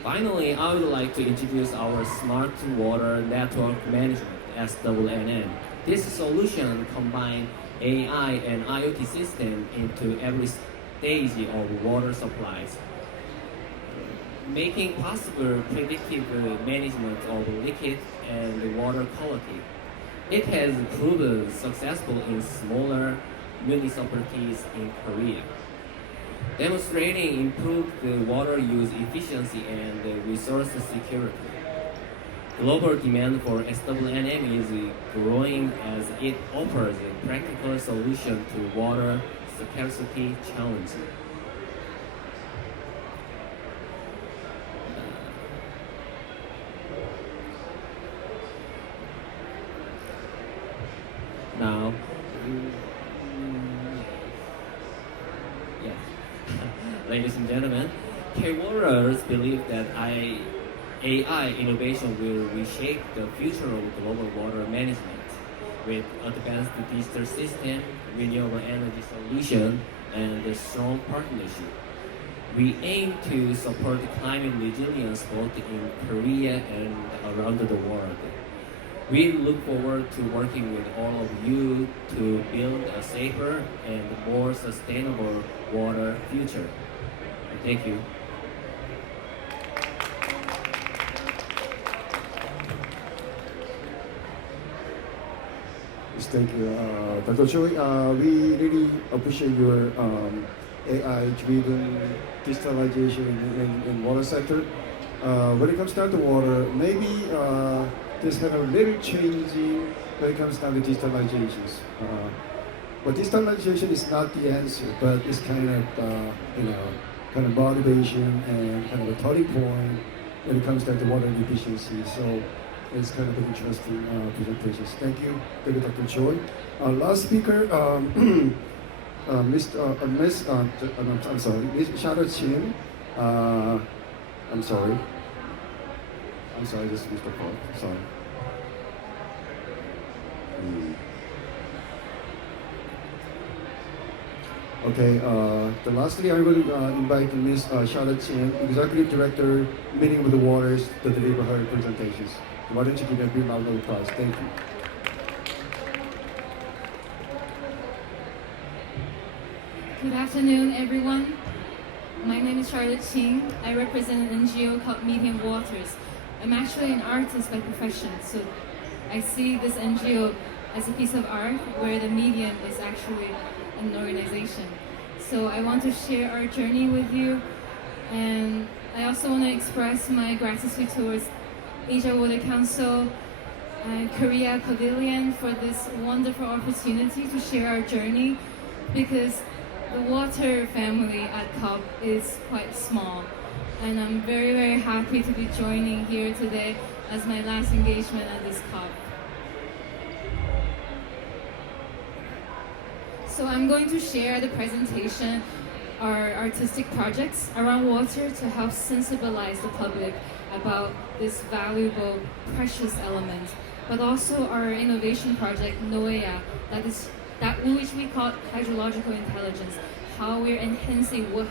Finally, I would like to introduce our Smart Water Network Management, SWNM. This solution combines AI and IoT system into every stage of water supplies, making possible predictive management of liquid and water quality. It has proven successful in smaller municipalities in Korea. demonstrating improved water use efficiency and resource security. Global demand for SWNM is growing as it offers a practical solution to water scarcity challenge. Now, yes, ladies and gentlemen, K-Warriors believe that AI innovation will reshape the future of global water management with advanced digital system, renewable energy solution, and a strong partnership. We aim to support climate resilience both in Korea and around the world. We look forward to working with all of you to build a safer and more sustainable water future. Thank you. Yes, thank you, Dr. Choi. We really appreciate your AI-driven digitalization in water sector. When it comes down to water, maybe there's kind of little changing when it comes down to digitalizations. But digitalization is not the answer, but it's kind of kind of motivation and kind of a turning point when it comes down to water efficiency. So it's kind of an interesting presentations. Thank you, Dr. Choi. Last speaker, I'm sorry, Miss Charlotte Chin. I'm sorry, this is Mr. Paul. Sorry. Okay, the lastly, I'm going to invite Ms. Charlotte Chin, Executive Director, Meeting with the Waters, to deliver her presentations. Why don't you give a big round of applause? Thank you. Good afternoon, everyone. My name is Charlotte Ching. I represent an NGO called Medium Waters. I'm actually an artist by profession, so I see this NGO as a piece of art where the medium is actually an organization. So I want to share our journey with you, and I also want to express my gratitude towards Asia Water Council and Korea Pavilion for this wonderful opportunity to share our journey, because the water family at COP is quite small, and I'm very, very happy to be joining here today as my last engagement at this COP. So I'm going to share the presentation our artistic projects around water to help sensibilize the public about this valuable, precious element, but also our innovation project, NOEA, that which we call hydrological intelligence, how we're enhancing what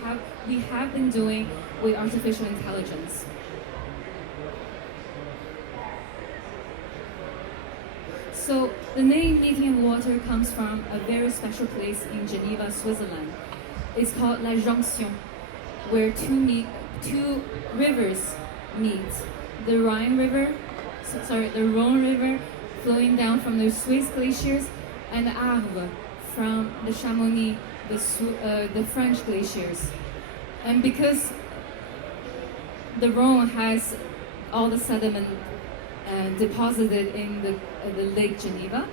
we have been doing with artificial intelligence. So the name Medium Water comes from a very special place in Geneva, Switzerland. It's called La Jonction, where two rivers meet. The Rhine River, the Rhone River, flowing down from the Swiss glaciers, and the Arve from the Chamonix, the French glaciers. And because the Rhone has all the sediment deposited in the Lake Geneva,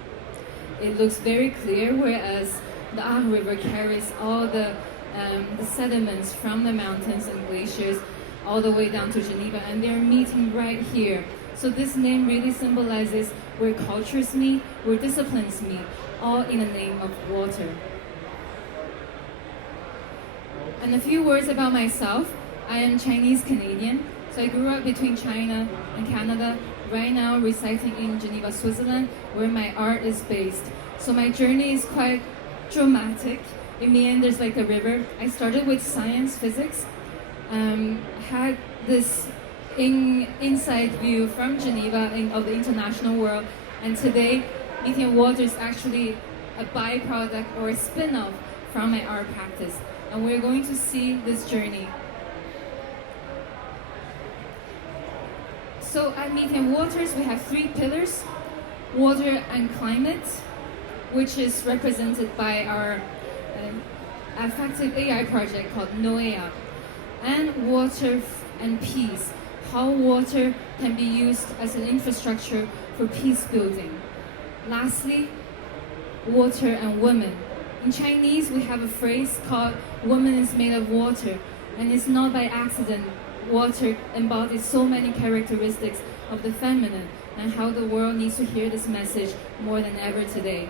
it looks very clear, whereas the Arve River carries all the sediments from the mountains and glaciers all the way down to Geneva, and they're meeting right here. So this name really symbolizes where cultures meet, where disciplines meet, all in the name of water. And a few words about myself. I am Chinese Canadian, so I grew up between China and Canada, right now residing in Geneva, Switzerland, where my art is based. So my journey is quite dramatic. It meanders like a river. I started with science, physics, had this inside view from Geneva of the international world, and today Medium Water is actually a byproduct or a spin-off from my art practice, and we're going to see this journey. So at Medium Waters we have three pillars: water and climate, which is represented by our effective AI project called NOAA, and water and peace, how water can be used as an infrastructure for peace building. Lastly, water and women. In Chinese, we have a phrase called "woman is made of water," and it's not by accident. Water embodies so many characteristics of the feminine, and how the world needs to hear this message more than ever today.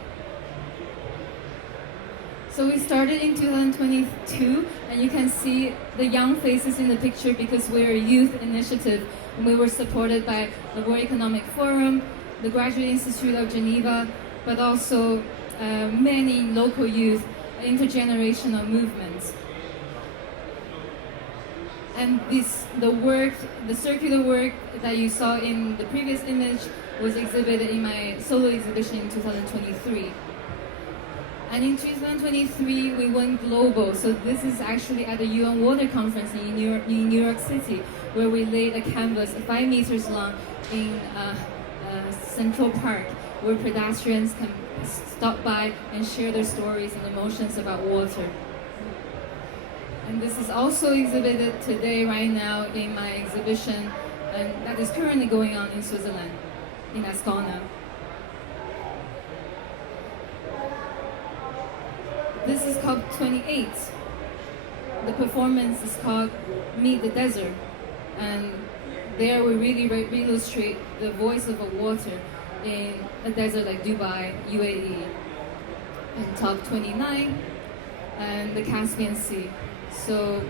So we started in 2022, and you can see the young faces in the picture because we're a youth initiative, and we were supported by the World Economic Forum, the Graduate Institute of Geneva, but also many local youth, intergenerational movements. And the circular work that you saw in the previous image was exhibited in my solo exhibition in 2023. And in 2023, we went global. So this is actually at the UN Water Conference in New York City, where we laid a canvas 5 meters long in Central Park, where pedestrians can stop by and share their stories and emotions about water. And this is also exhibited today, right now, in my exhibition, and that is currently going on in Switzerland, in Ascona. This is COP28. The performance is called Meet the Desert, and there we really illustrate the voice of a water in a desert like Dubai, UAE, and COP29, and the Caspian Sea. So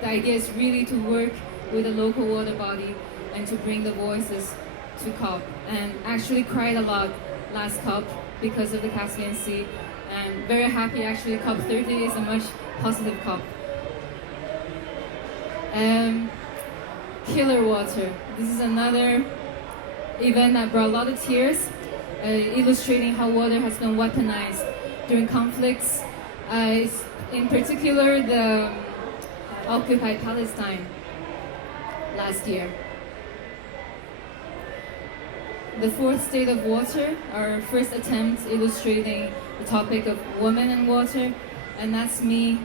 the idea is really to work with a local water body and to bring the voices to COP. And actually cried a lot last COP because of the Caspian Sea. And very happy actually COP30 is a much positive COP. Killer water. This is another event that brought a lot of tears, illustrating how water has been weaponized during conflicts. In particular, the occupied Palestine last year. The fourth state of water, our first attempt illustrating the topic of women and water, and that's me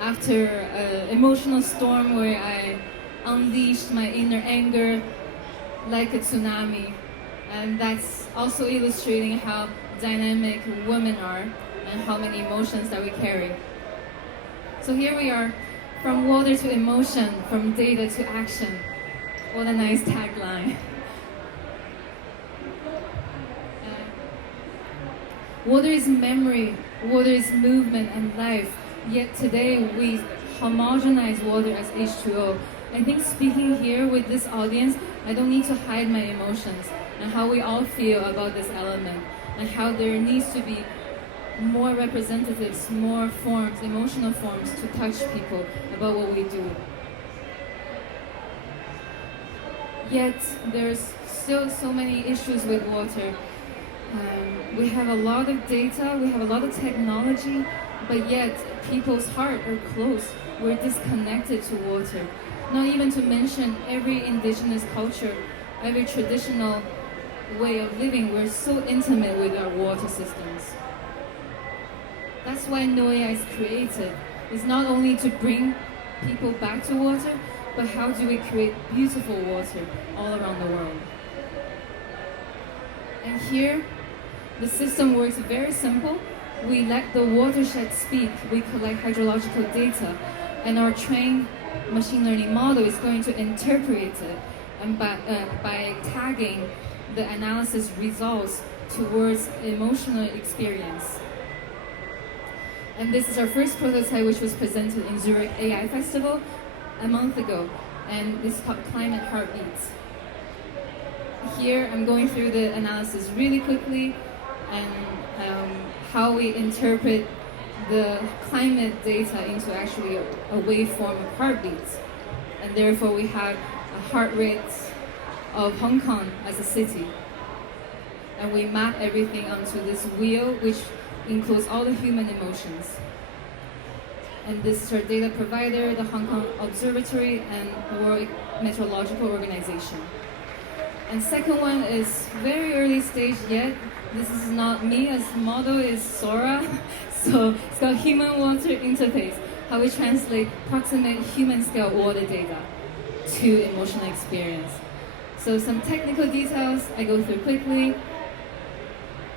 after an emotional storm where I unleashed my inner anger like a tsunami, and that's also illustrating how dynamic women are and how many emotions that we carry. So here we are, from water to emotion, from data to action. What a nice tagline. Water is memory, water is movement and life, yet today we homogenize water as H2O. I think speaking here with this audience, I don't need to hide my emotions and how we all feel about this element, and how there needs to be more representatives, more forms, emotional forms to touch people about what we do. Yet there's still so many issues with water. We have a lot of data, we have a lot of technology, but yet people's hearts are closed. We're disconnected to water. Not even to mention every indigenous culture, every traditional way of living, we're so intimate with our water systems. That's why NOAA is created. It's not only to bring people back to water, but how do we create beautiful water all around the world? And here, the system works very simple. We let the watershed speak. We collect hydrological data, and our trained machine learning model is going to interpret it, and by tagging the analysis results towards emotional experience. And this is our first prototype, which was presented in Zurich AI Festival a month ago, and this is called Climate Heartbeats. Here, I'm going through the analysis really quickly, and how we interpret the climate data into actually a waveform of heartbeats. And therefore, we have a heart rate of Hong Kong as a city. And we map everything onto this wheel, which includes all the human emotions. And this is our data provider, the Hong Kong Observatory and World Meteorological Organization. And second one is very early stage yet. This is not me, as model is Sora. So it's called Human Water Interface, how we translate proximate human-scale water data to emotional experience. So some technical details I go through quickly.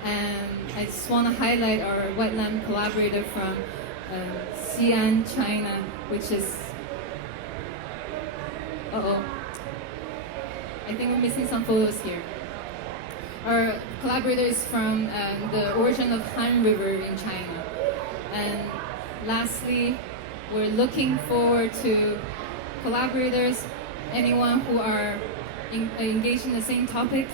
And I just want to highlight our wetland collaborator from Xi'an, China, which is, I think we're missing some photos here. Our collaborator is from the origin of Han River in China. And lastly, we're looking forward to collaborators, anyone who are engaged in the same topic,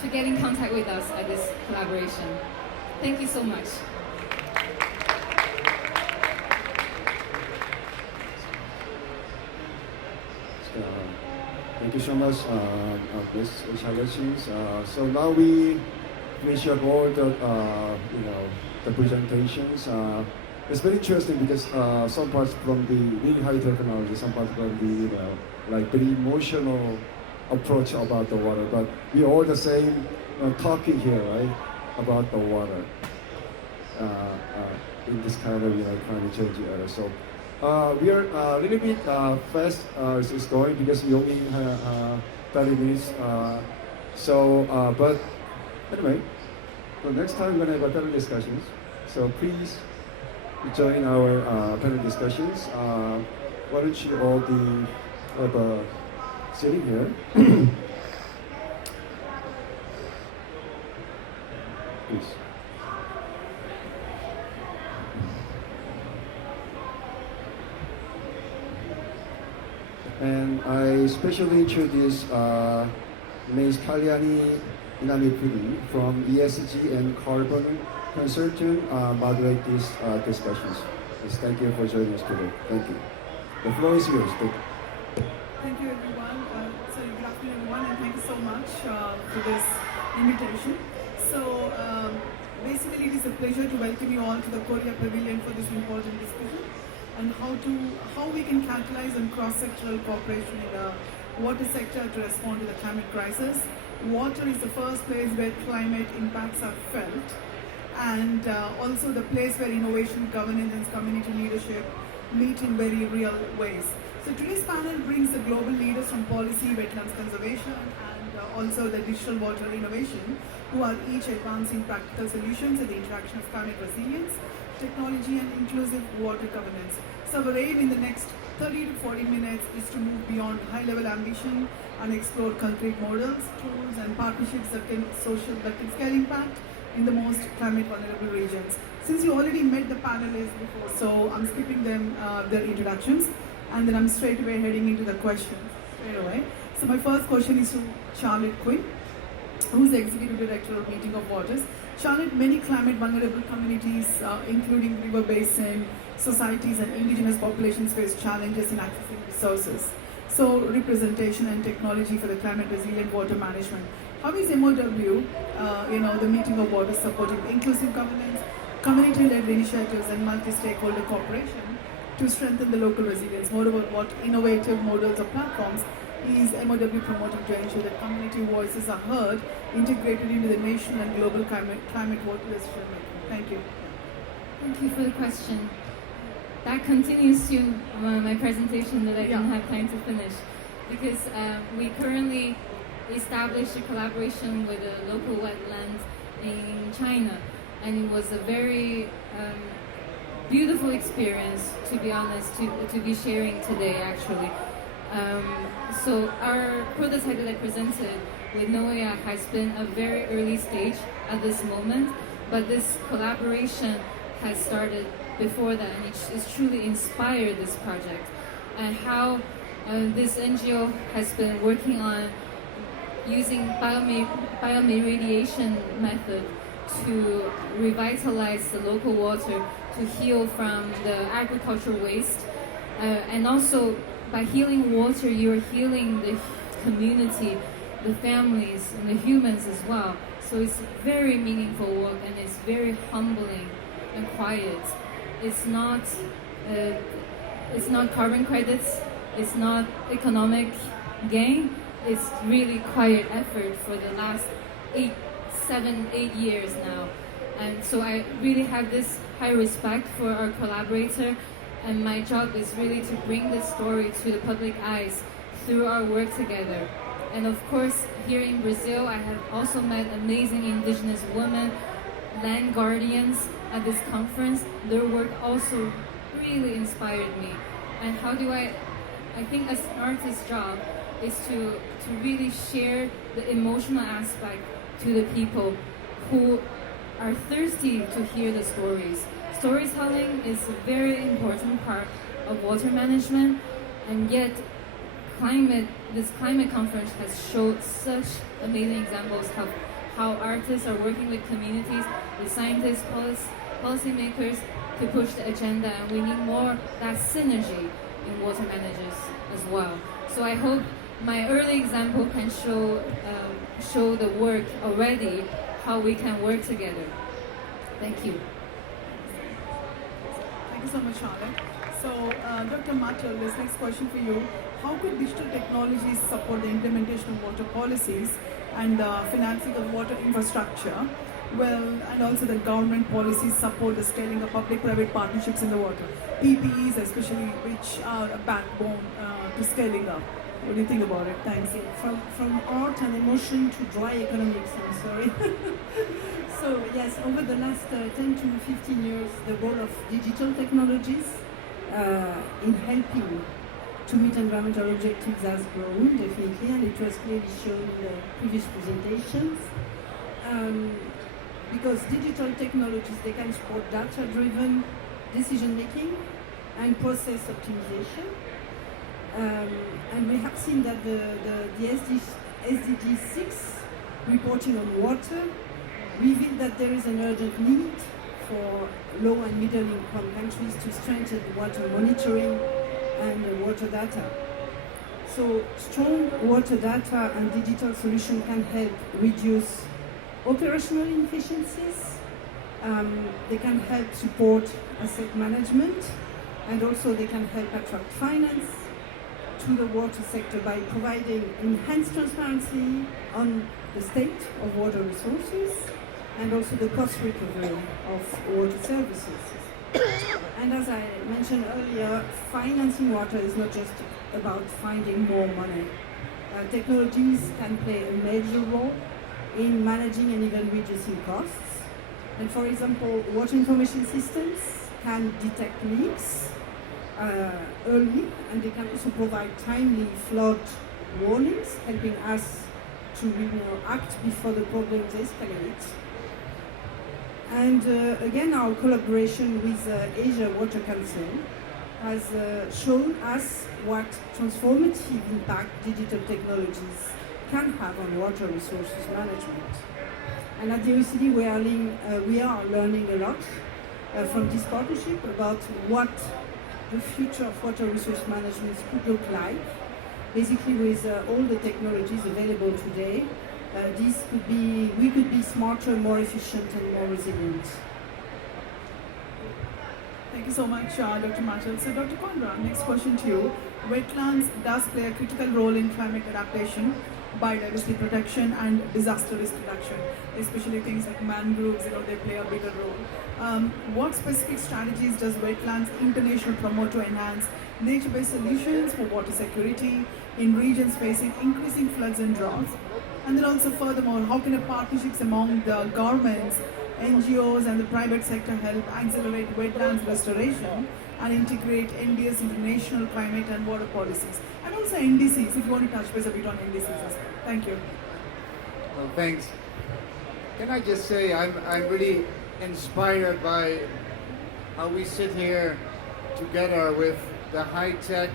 to get in contact with us at this collaboration. Thank you so much. Thank you so much, Ms. Charlotte. So now we finish up all the, the presentations. It's very interesting because some parts from the really high technology, some parts from the, like very emotional approach about the water. But we all the same talking here, right, about the water in this kind of climate change era. So we are a little bit fast is going because we only have 30 minutes. But anyway, so next time we're gonna have panel discussions. So please join our panel discussions. Why don't you all be sitting here? Please. And I especially introduce Ms. Kalyani Inamipudi from ESG and Carbon Consortium moderate these discussions. Yes, thank you for joining us today. Thank you. The floor is yours. Thank you, everyone. Good afternoon, everyone, and thank you so much for this invitation. So, basically, it is a pleasure to welcome you all to the Korea Pavilion for this important discussion and how we can catalyze on cross-sectoral cooperation in the water sector to respond to the climate crisis. Water is the first place where climate impacts are felt, and also the place where innovation, governance, and community leadership meet in very real ways. So today's panel brings the global leaders from policy, wetlands conservation, and also the digital water innovation, who are each advancing practical solutions in the interaction of climate resilience, technology, and inclusive water governance. So our aim in the next 30 to 40 minutes is to move beyond high-level ambition and explore concrete models, tools, and partnerships that can scale impact in the most climate vulnerable regions. Since you already met the panelists before, so I'm skipping their introductions, and then I'm straight away heading into the questions straight away. So my first question is to Charlotte Quinn, who's the Executive Director of Meeting of Waters. Charlotte, many climate vulnerable communities, including river basin, societies, and indigenous populations face challenges in accessing resources. So representation and technology for the climate resilient water management. How is MOW, the Meeting of Waters, supporting inclusive governance, community-led initiatives, and multi-stakeholder cooperation to strengthen the local resilience? Moreover, what innovative models or platforms is MOW promoting to ensure that community voices are heard, integrated into the national and global climate water decision making? Thank you. Thank you for the question. That continues to my presentation that I didn't have time to finish, because we currently established a collaboration with a local wetland in China, and it was a very beautiful experience, to be honest, to be sharing today actually. So our prototype that I presented with Noea has been a very early stage at this moment, but this collaboration has started before that, and it's truly inspired this project. And how this NGO has been working on using bioremediation method to revitalize the local water, to heal from the agricultural waste, and also by healing water, you're healing the community, the families, and the humans as well. So it's very meaningful work, and it's very humbling and quiet. It's not carbon credits. It's not economic gain. It's really quiet effort for the last 7-8 years now. And so I really have this high respect for our collaborator, and my job is really to bring this story to the public eyes through our work together. And of course, here in Brazil, I have also met amazing indigenous women, land guardians at this conference. Their work also really inspired me. And how do I think as an artist's job is to really share the emotional aspect to the people who are thirsty to hear the stories. Storytelling is a very important part of water management, and yet this climate conference has showed such amazing examples of how artists are working with communities, with scientists, policymakers to push the agenda, and we need more that synergy in water managers as well. So I hope my early example can show the work already, how we can work together. Thank you. Thank you so much, Charlotte. So, Dr. Matel, this next question for you. How could digital technologies support the implementation of water policies and financing of water infrastructure? Well, and also the government policies support the scaling of public-private partnerships in the water. PPEs especially, which are a backbone to scaling up. What do you think about it? Thanks. From art and emotion to dry economics, I'm sorry. So yes, over the last 10 to 15 years, the role of digital technologies in helping to meet environmental objectives has grown, definitely, and it was clearly shown in the previous presentations. Because digital technologies, they can support data-driven decision-making and process optimization. And we have seen that the SDG 6 reporting on water revealed that there is an urgent need for low and middle income countries to strengthen water monitoring and water data. So strong water data and digital solutions can help reduce operational inefficiencies. They can help support asset management, and also they can help attract finance to the water sector by providing enhanced transparency on the state of water resources and also the cost recovery of water services. And as I mentioned earlier, financing water is not just about finding more money. Technologies can play a major role in managing and even reducing costs. And for example, water information systems can detect leaks early, and they can also provide timely flood warnings, helping us to act before the problems escalate. And again, our collaboration with Asia Water Council has shown us what transformative impact digital technologies can have on water resources management. And at the OECD, we are learning a lot from this partnership about what the future of water resource management could look like. Basically, with all the technologies available today, we could be smarter, more efficient, and more resilient. Thank you so much, Dr. Matel. So, Dr. Conrad, next question to you. Wetlands does play a critical role in climate adaptation, biodiversity protection, and disaster risk reduction, especially things like mangroves, they play a bigger role. What specific strategies does Wetlands International promote to enhance nature-based solutions for water security in regions facing increasing floods and droughts? And then also furthermore, how can partnerships among the governments, NGOs and the private sector help accelerate wetlands restoration and integrate NDS into national climate and water policies? And also NDCs, if you want to touch base a bit on NDCs as well. Thank you. Well, thanks. Can I just say I'm really inspired by how we sit here together with the high tech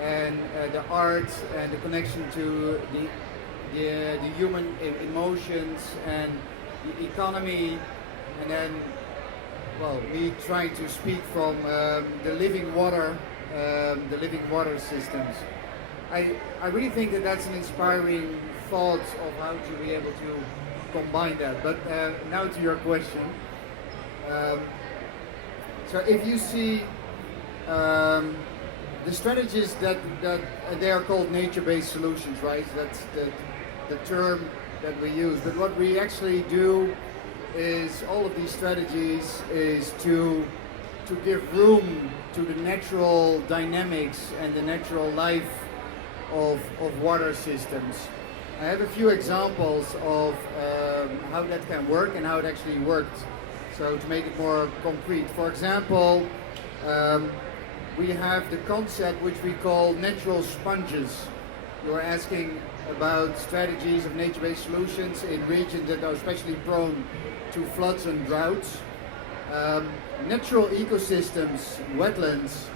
and the art and the connection to the human emotions and the economy, and then, well, we try to speak from the living water systems. I really think that that's an inspiring thought of how to be able to combine that. But now to your question. So if you see the strategies that they are called nature-based solutions, right? That's the term that we use. But what we actually do is all of these strategies is to give room to the natural dynamics and the natural life of water systems. I have a few examples of how that can work and how it actually worked. So to make it more concrete, for example, we have the concept which we call natural sponges. You are asking about strategies of nature-based solutions in regions that are especially prone to floods and droughts. Natural ecosystems, wetlands,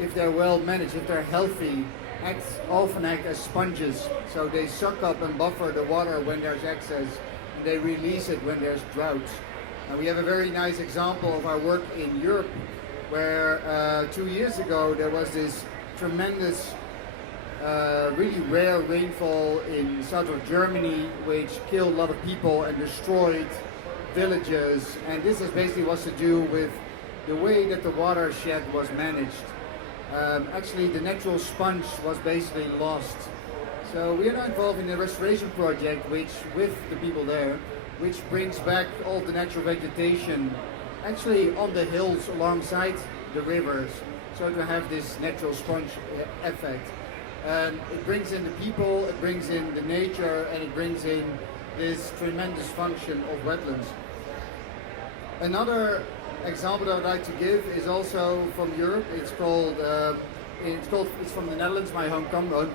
if they're well managed, if they're healthy, often act as sponges. So they suck up and buffer the water when there's excess, and they release it when there's droughts. And we have a very nice example of our work in Europe, where 2 years ago there was this tremendous, really rare rainfall in south of Germany, which killed a lot of people and destroyed villages. And this is basically was to do with the way that the watershed was managed. Actually, the natural sponge was basically lost. So we are now involved in a restoration project, which with the people there, which brings back all the natural vegetation, actually on the hills alongside the rivers, so to have this natural sponge effect. It brings in the people, it brings in the nature, and it brings in this tremendous function of wetlands. Another example that I'd like to give is also from Europe. It's from the Netherlands, my home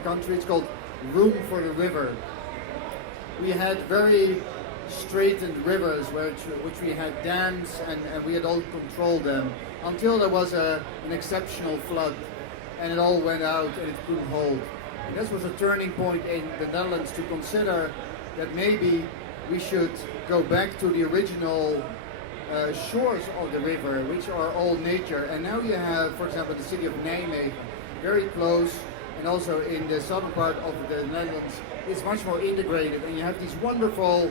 country. It's called Room for the River. We had very straightened rivers which we had dams and we had all controlled them until there was an exceptional flood and it all went out and it couldn't hold. And this was a turning point in the Netherlands to consider that maybe we should go back to the original shores of the river, which are all nature. And now you have, for example, the city of Nijmegen, very close, and also in the southern part of the Netherlands, it's much more integrated, and you have these wonderful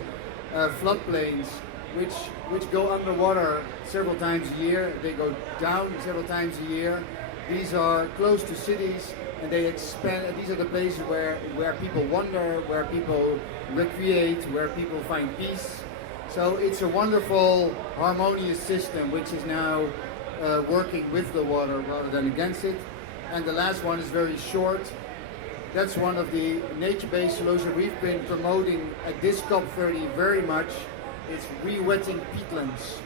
floodplains which go underwater several times a year. They go down several times a year. These are close to cities, and they expand. And these are the places where people wander, where people recreate, where people find peace. So it's a wonderful, harmonious system which is now working with the water rather than against it. And the last one is very short. That's one of the nature-based solutions we've been promoting at this COP30 very much. It's re-wetting peatlands.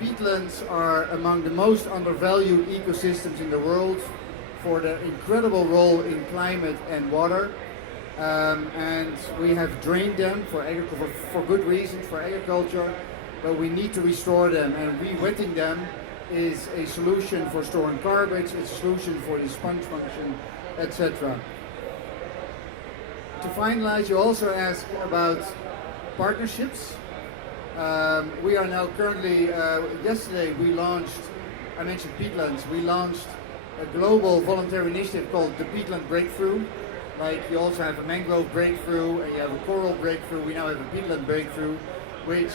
Peatlands are among the most undervalued ecosystems in the world for their incredible role in climate and water. And we have drained them for good reasons, for agriculture, but we need to restore them, and re-wetting them is a solution for storing garbage, it's a solution for the sponge function, etc. To finalize, you also asked about partnerships. We are now currently, yesterday we launched, I mentioned peatlands, we launched a global voluntary initiative called the Peatland Breakthrough. Like you also have a mangrove breakthrough and you have a coral breakthrough, we now have a peatland breakthrough, which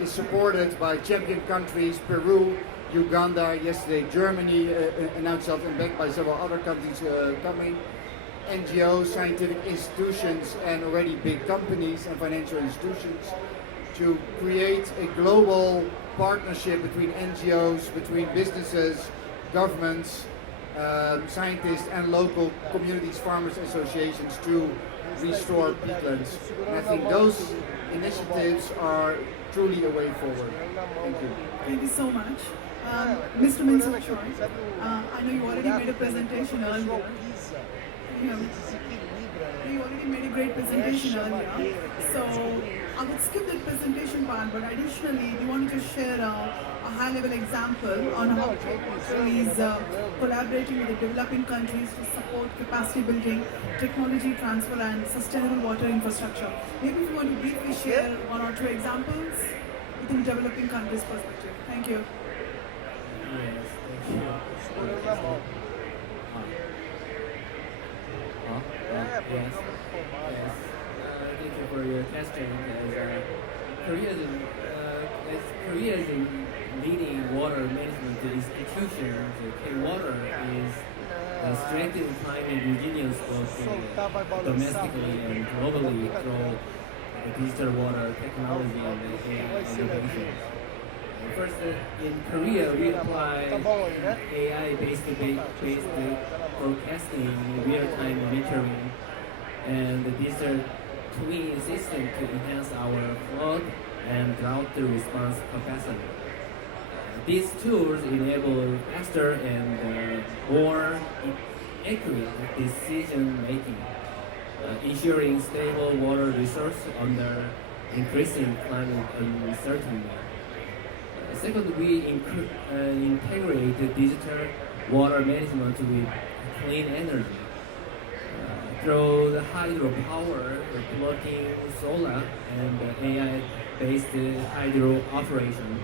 is supported by champion countries, Peru, Uganda, yesterday Germany announced itself, and backed by several other countries coming, NGOs, scientific institutions, and already big companies and financial institutions, to create a global partnership between NGOs, between businesses, governments, scientists and local communities, farmers associations to restore peatlands. And I think those initiatives are truly a way forward. Thank you. Thank you so much. Mr. Minson Choi, I know you already made a presentation earlier. You already made a great presentation earlier. So I would skip that presentation part, but additionally, do you want to just share a high-level example on how COP30 is collaborating with the developing countries to support capacity building, technology transfer, and sustainable water infrastructure? Maybe if you want to briefly share one or two examples within developing countries' perspective. Thank you. Yes, thank you. Yes. Thank you for your question. Korea is a leading water management institution. K-Water is strengthening climate resilience both domestically and globally through digital water technology and AI innovation. First, in Korea, we apply AI-based forecasting, real-time monitoring, and the digital twin system to enhance our flood and drought response capacity. These tools enable faster and more accurate decision making, ensuring stable water resource under increasing climate uncertainty. Second, we integrate digital water management with clean energy. Through the hydropower, floating solar, and AI-based hydro operation,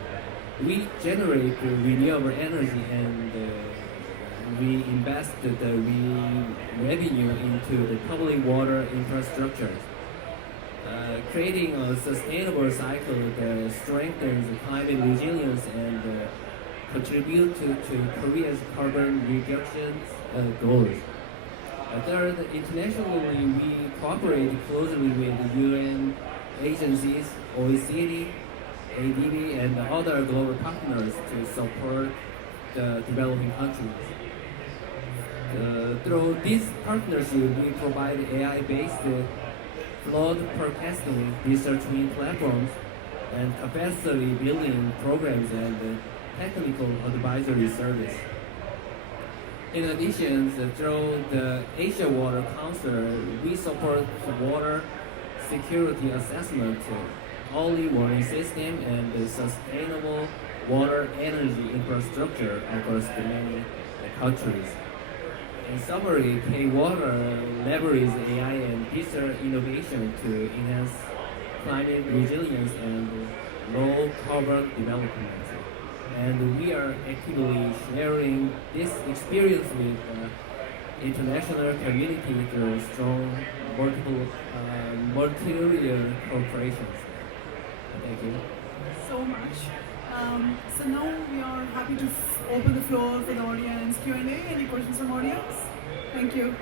we generate renewable energy and we invest the revenue into the public water infrastructure, creating a sustainable cycle that strengthens climate resilience and contribute to Korea's carbon reduction goals. Third, internationally, we cooperate closely with UN agencies, OECD, ADB, and other global partners to support the developing countries. Through this partnership, we provide AI-based flood forecasting, digital twin platforms, and capacity building programs and technical advisory service. In addition, through the Asia Water Council, we support water security assessment, early warning system, and sustainable water energy infrastructure across the many countries. In summary, K-Water leverages AI and digital innovation to enhance climate resilience and low carbon development. And we are actively sharing this experience with the international community through strong multi-layer corporations. Thank you. So much. So now we are happy to open the floor for the audience Q&A. Any questions from audience? Thank you.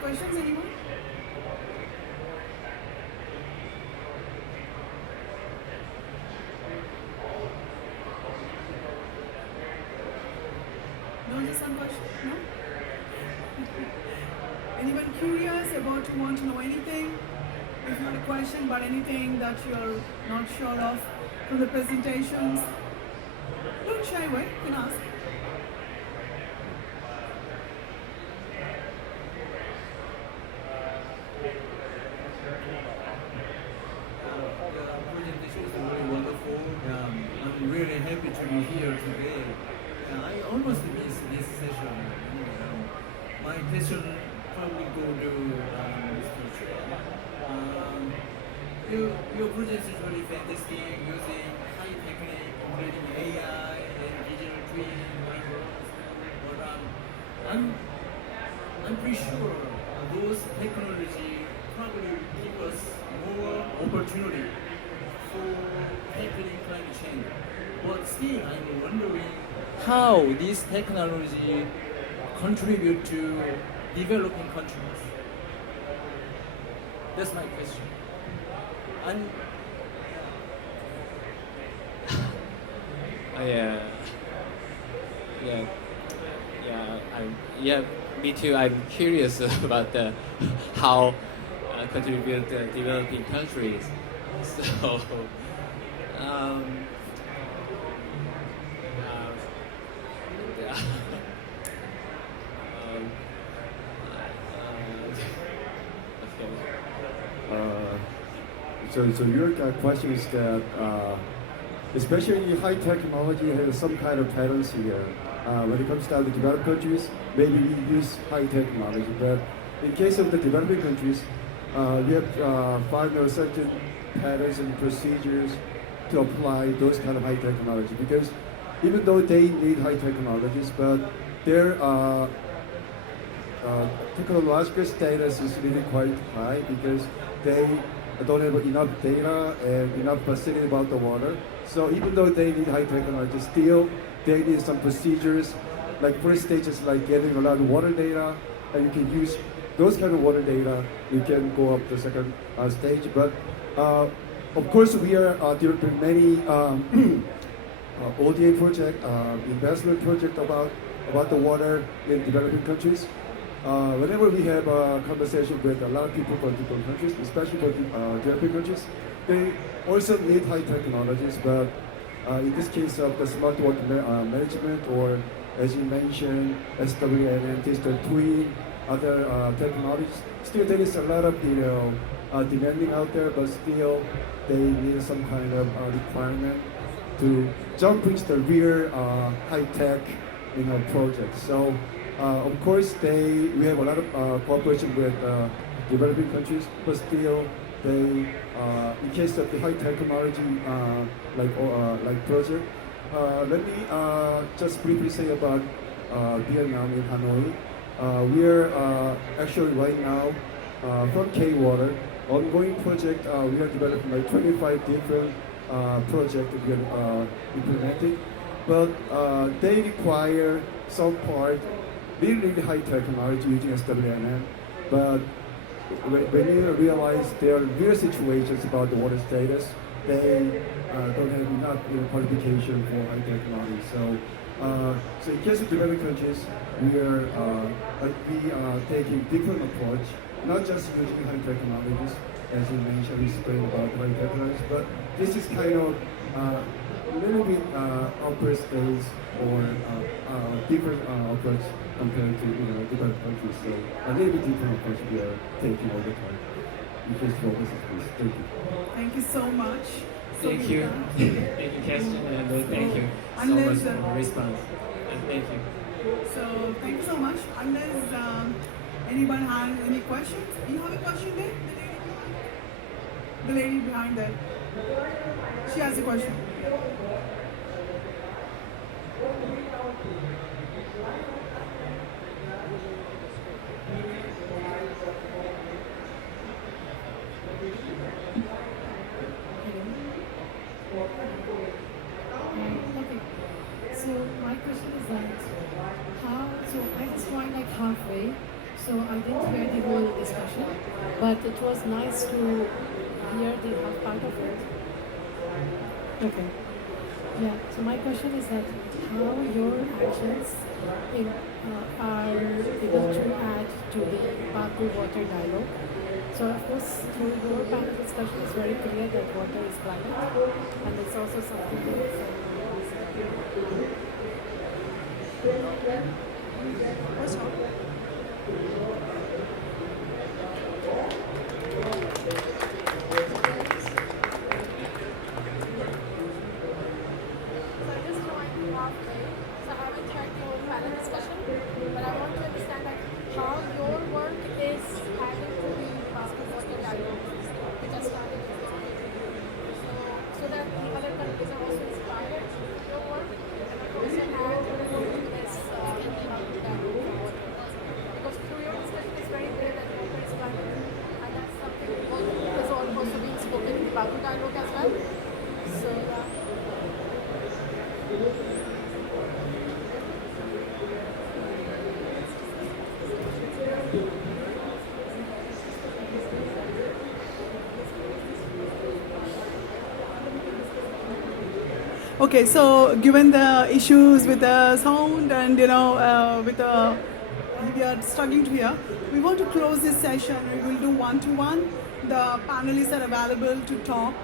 Questions, anyone? No, just one question? No? Anyone curious about who want to know anything? If you have a question about anything that you're not sure of from the presentations, don't shy away, you can ask. Presentation was really wonderful. I'm really happy to be here today. I almost missed this session. My question probably go to Mr. Your project is really fantastic, using high technique, including AI and digital twin micros. But I'm pretty sure those technology probably give us more opportunity for tackling climate change. But still, I'm wondering how this technology contribute to developing countries. That's my question. And me too. I'm curious about how contribute to developing countries. So, So your question is that, especially high technology has some kind of patterns here. When it comes down to developed countries, maybe we use high technology, but in case of the developing countries, we have find certain patterns and procedures to apply those kind of high technology, because even though they need high technologies, but their technological status is really quite high, because they don't have enough data and enough facility about the water. So even though they need high technology, still they need some procedures. Like first stage is like getting a lot of water data, and you can use those kind of water data. You can go up the second stage. But of course, we are developing many ODA project, investment project about the water in developing countries. Whenever we have a conversation with a lot of people from different countries, especially for developing countries, they also need high technologies, but in this case of the smart water management, or as you mentioned, SWNN, digital twin, other technologies, still there is a lot of demanding out there, but still they need some kind of requirement to jump into the real high-tech projects. So of course we have a lot of cooperation with developing countries, but still they, in case of the high technology like project, let me just briefly say about Vietnam in Hanoi. We are actually right now from K-Water ongoing project. We are developing like 25 different projects we are implementing, but they require some part really high technology using SWNN. But when you realize there are real situations about the water status, they don't have enough qualification for high technology. So in case of developing countries, we are taking different approach, not just using high technologies, as you mentioned, we explained about high technologies, but this is kind of a little bit upper stage or different approach compared to developed countries. So a little bit different approach we are taking all the time. In case for business, please. Thank you. Thank you so much. Thank you. Thank you, Keston, and thank you so much for the response. And thank you. So thank you so much. Unless anyone has any questions, do you have a question there? The lady behind there. She has a question. Okay, so my question is that so I just joined like halfway, so I didn't hear the whole discussion, but it was nice to hear the half part of it. Okay. Yeah, so my question is that how your actions are able to add to the Baku water dialogue. So of course, through your panel discussion, it's very clear that water is climate, and it's also something that's What's wrong? So I just joined halfway, so I haven't heard the whole panel discussion, but I want to understand like how your work is adding to the Baku water dialogue, which has started so that the other countries are also inspired to your work and also add to this Baku dialogue for water. Because through your discussion, it's very clear that water is climate, and that's something that is also being spoken in the Baku dialogue as well. So yeah. Okay, so given the issues with the sound and with the we are struggling to hear, we want to close this session. We will do one-to-one. The panelists are available to talk,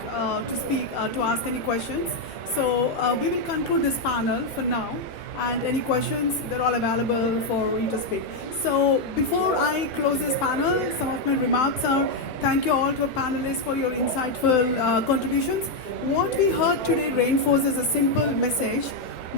to speak, to ask any questions. So we will conclude this panel for now. And any questions, they're all available for you to speak. So before I close this panel, some of my remarks are thank you all to the panelists for your insightful contributions. What we heard today reinforces a simple message.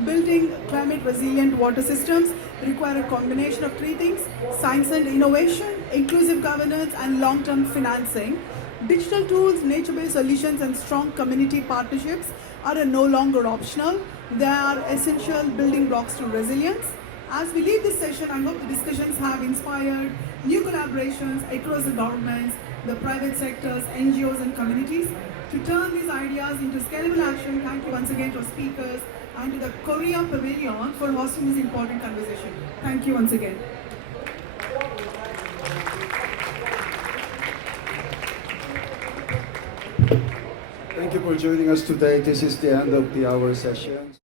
Building climate resilient water systems require a combination of three things: science and innovation, inclusive governance, and long-term financing. Digital tools, nature-based solutions, and strong community partnerships are no longer optional. They are essential building blocks to resilience. As we leave this session, I hope the discussions have inspired new collaborations across the governments, the private sectors, NGOs and communities to turn these ideas into scalable action. Thank you once again to our speakers and to the Korea Pavilion for hosting this important conversation. Thank you once again. Thank you for joining us today. This is the end of our session.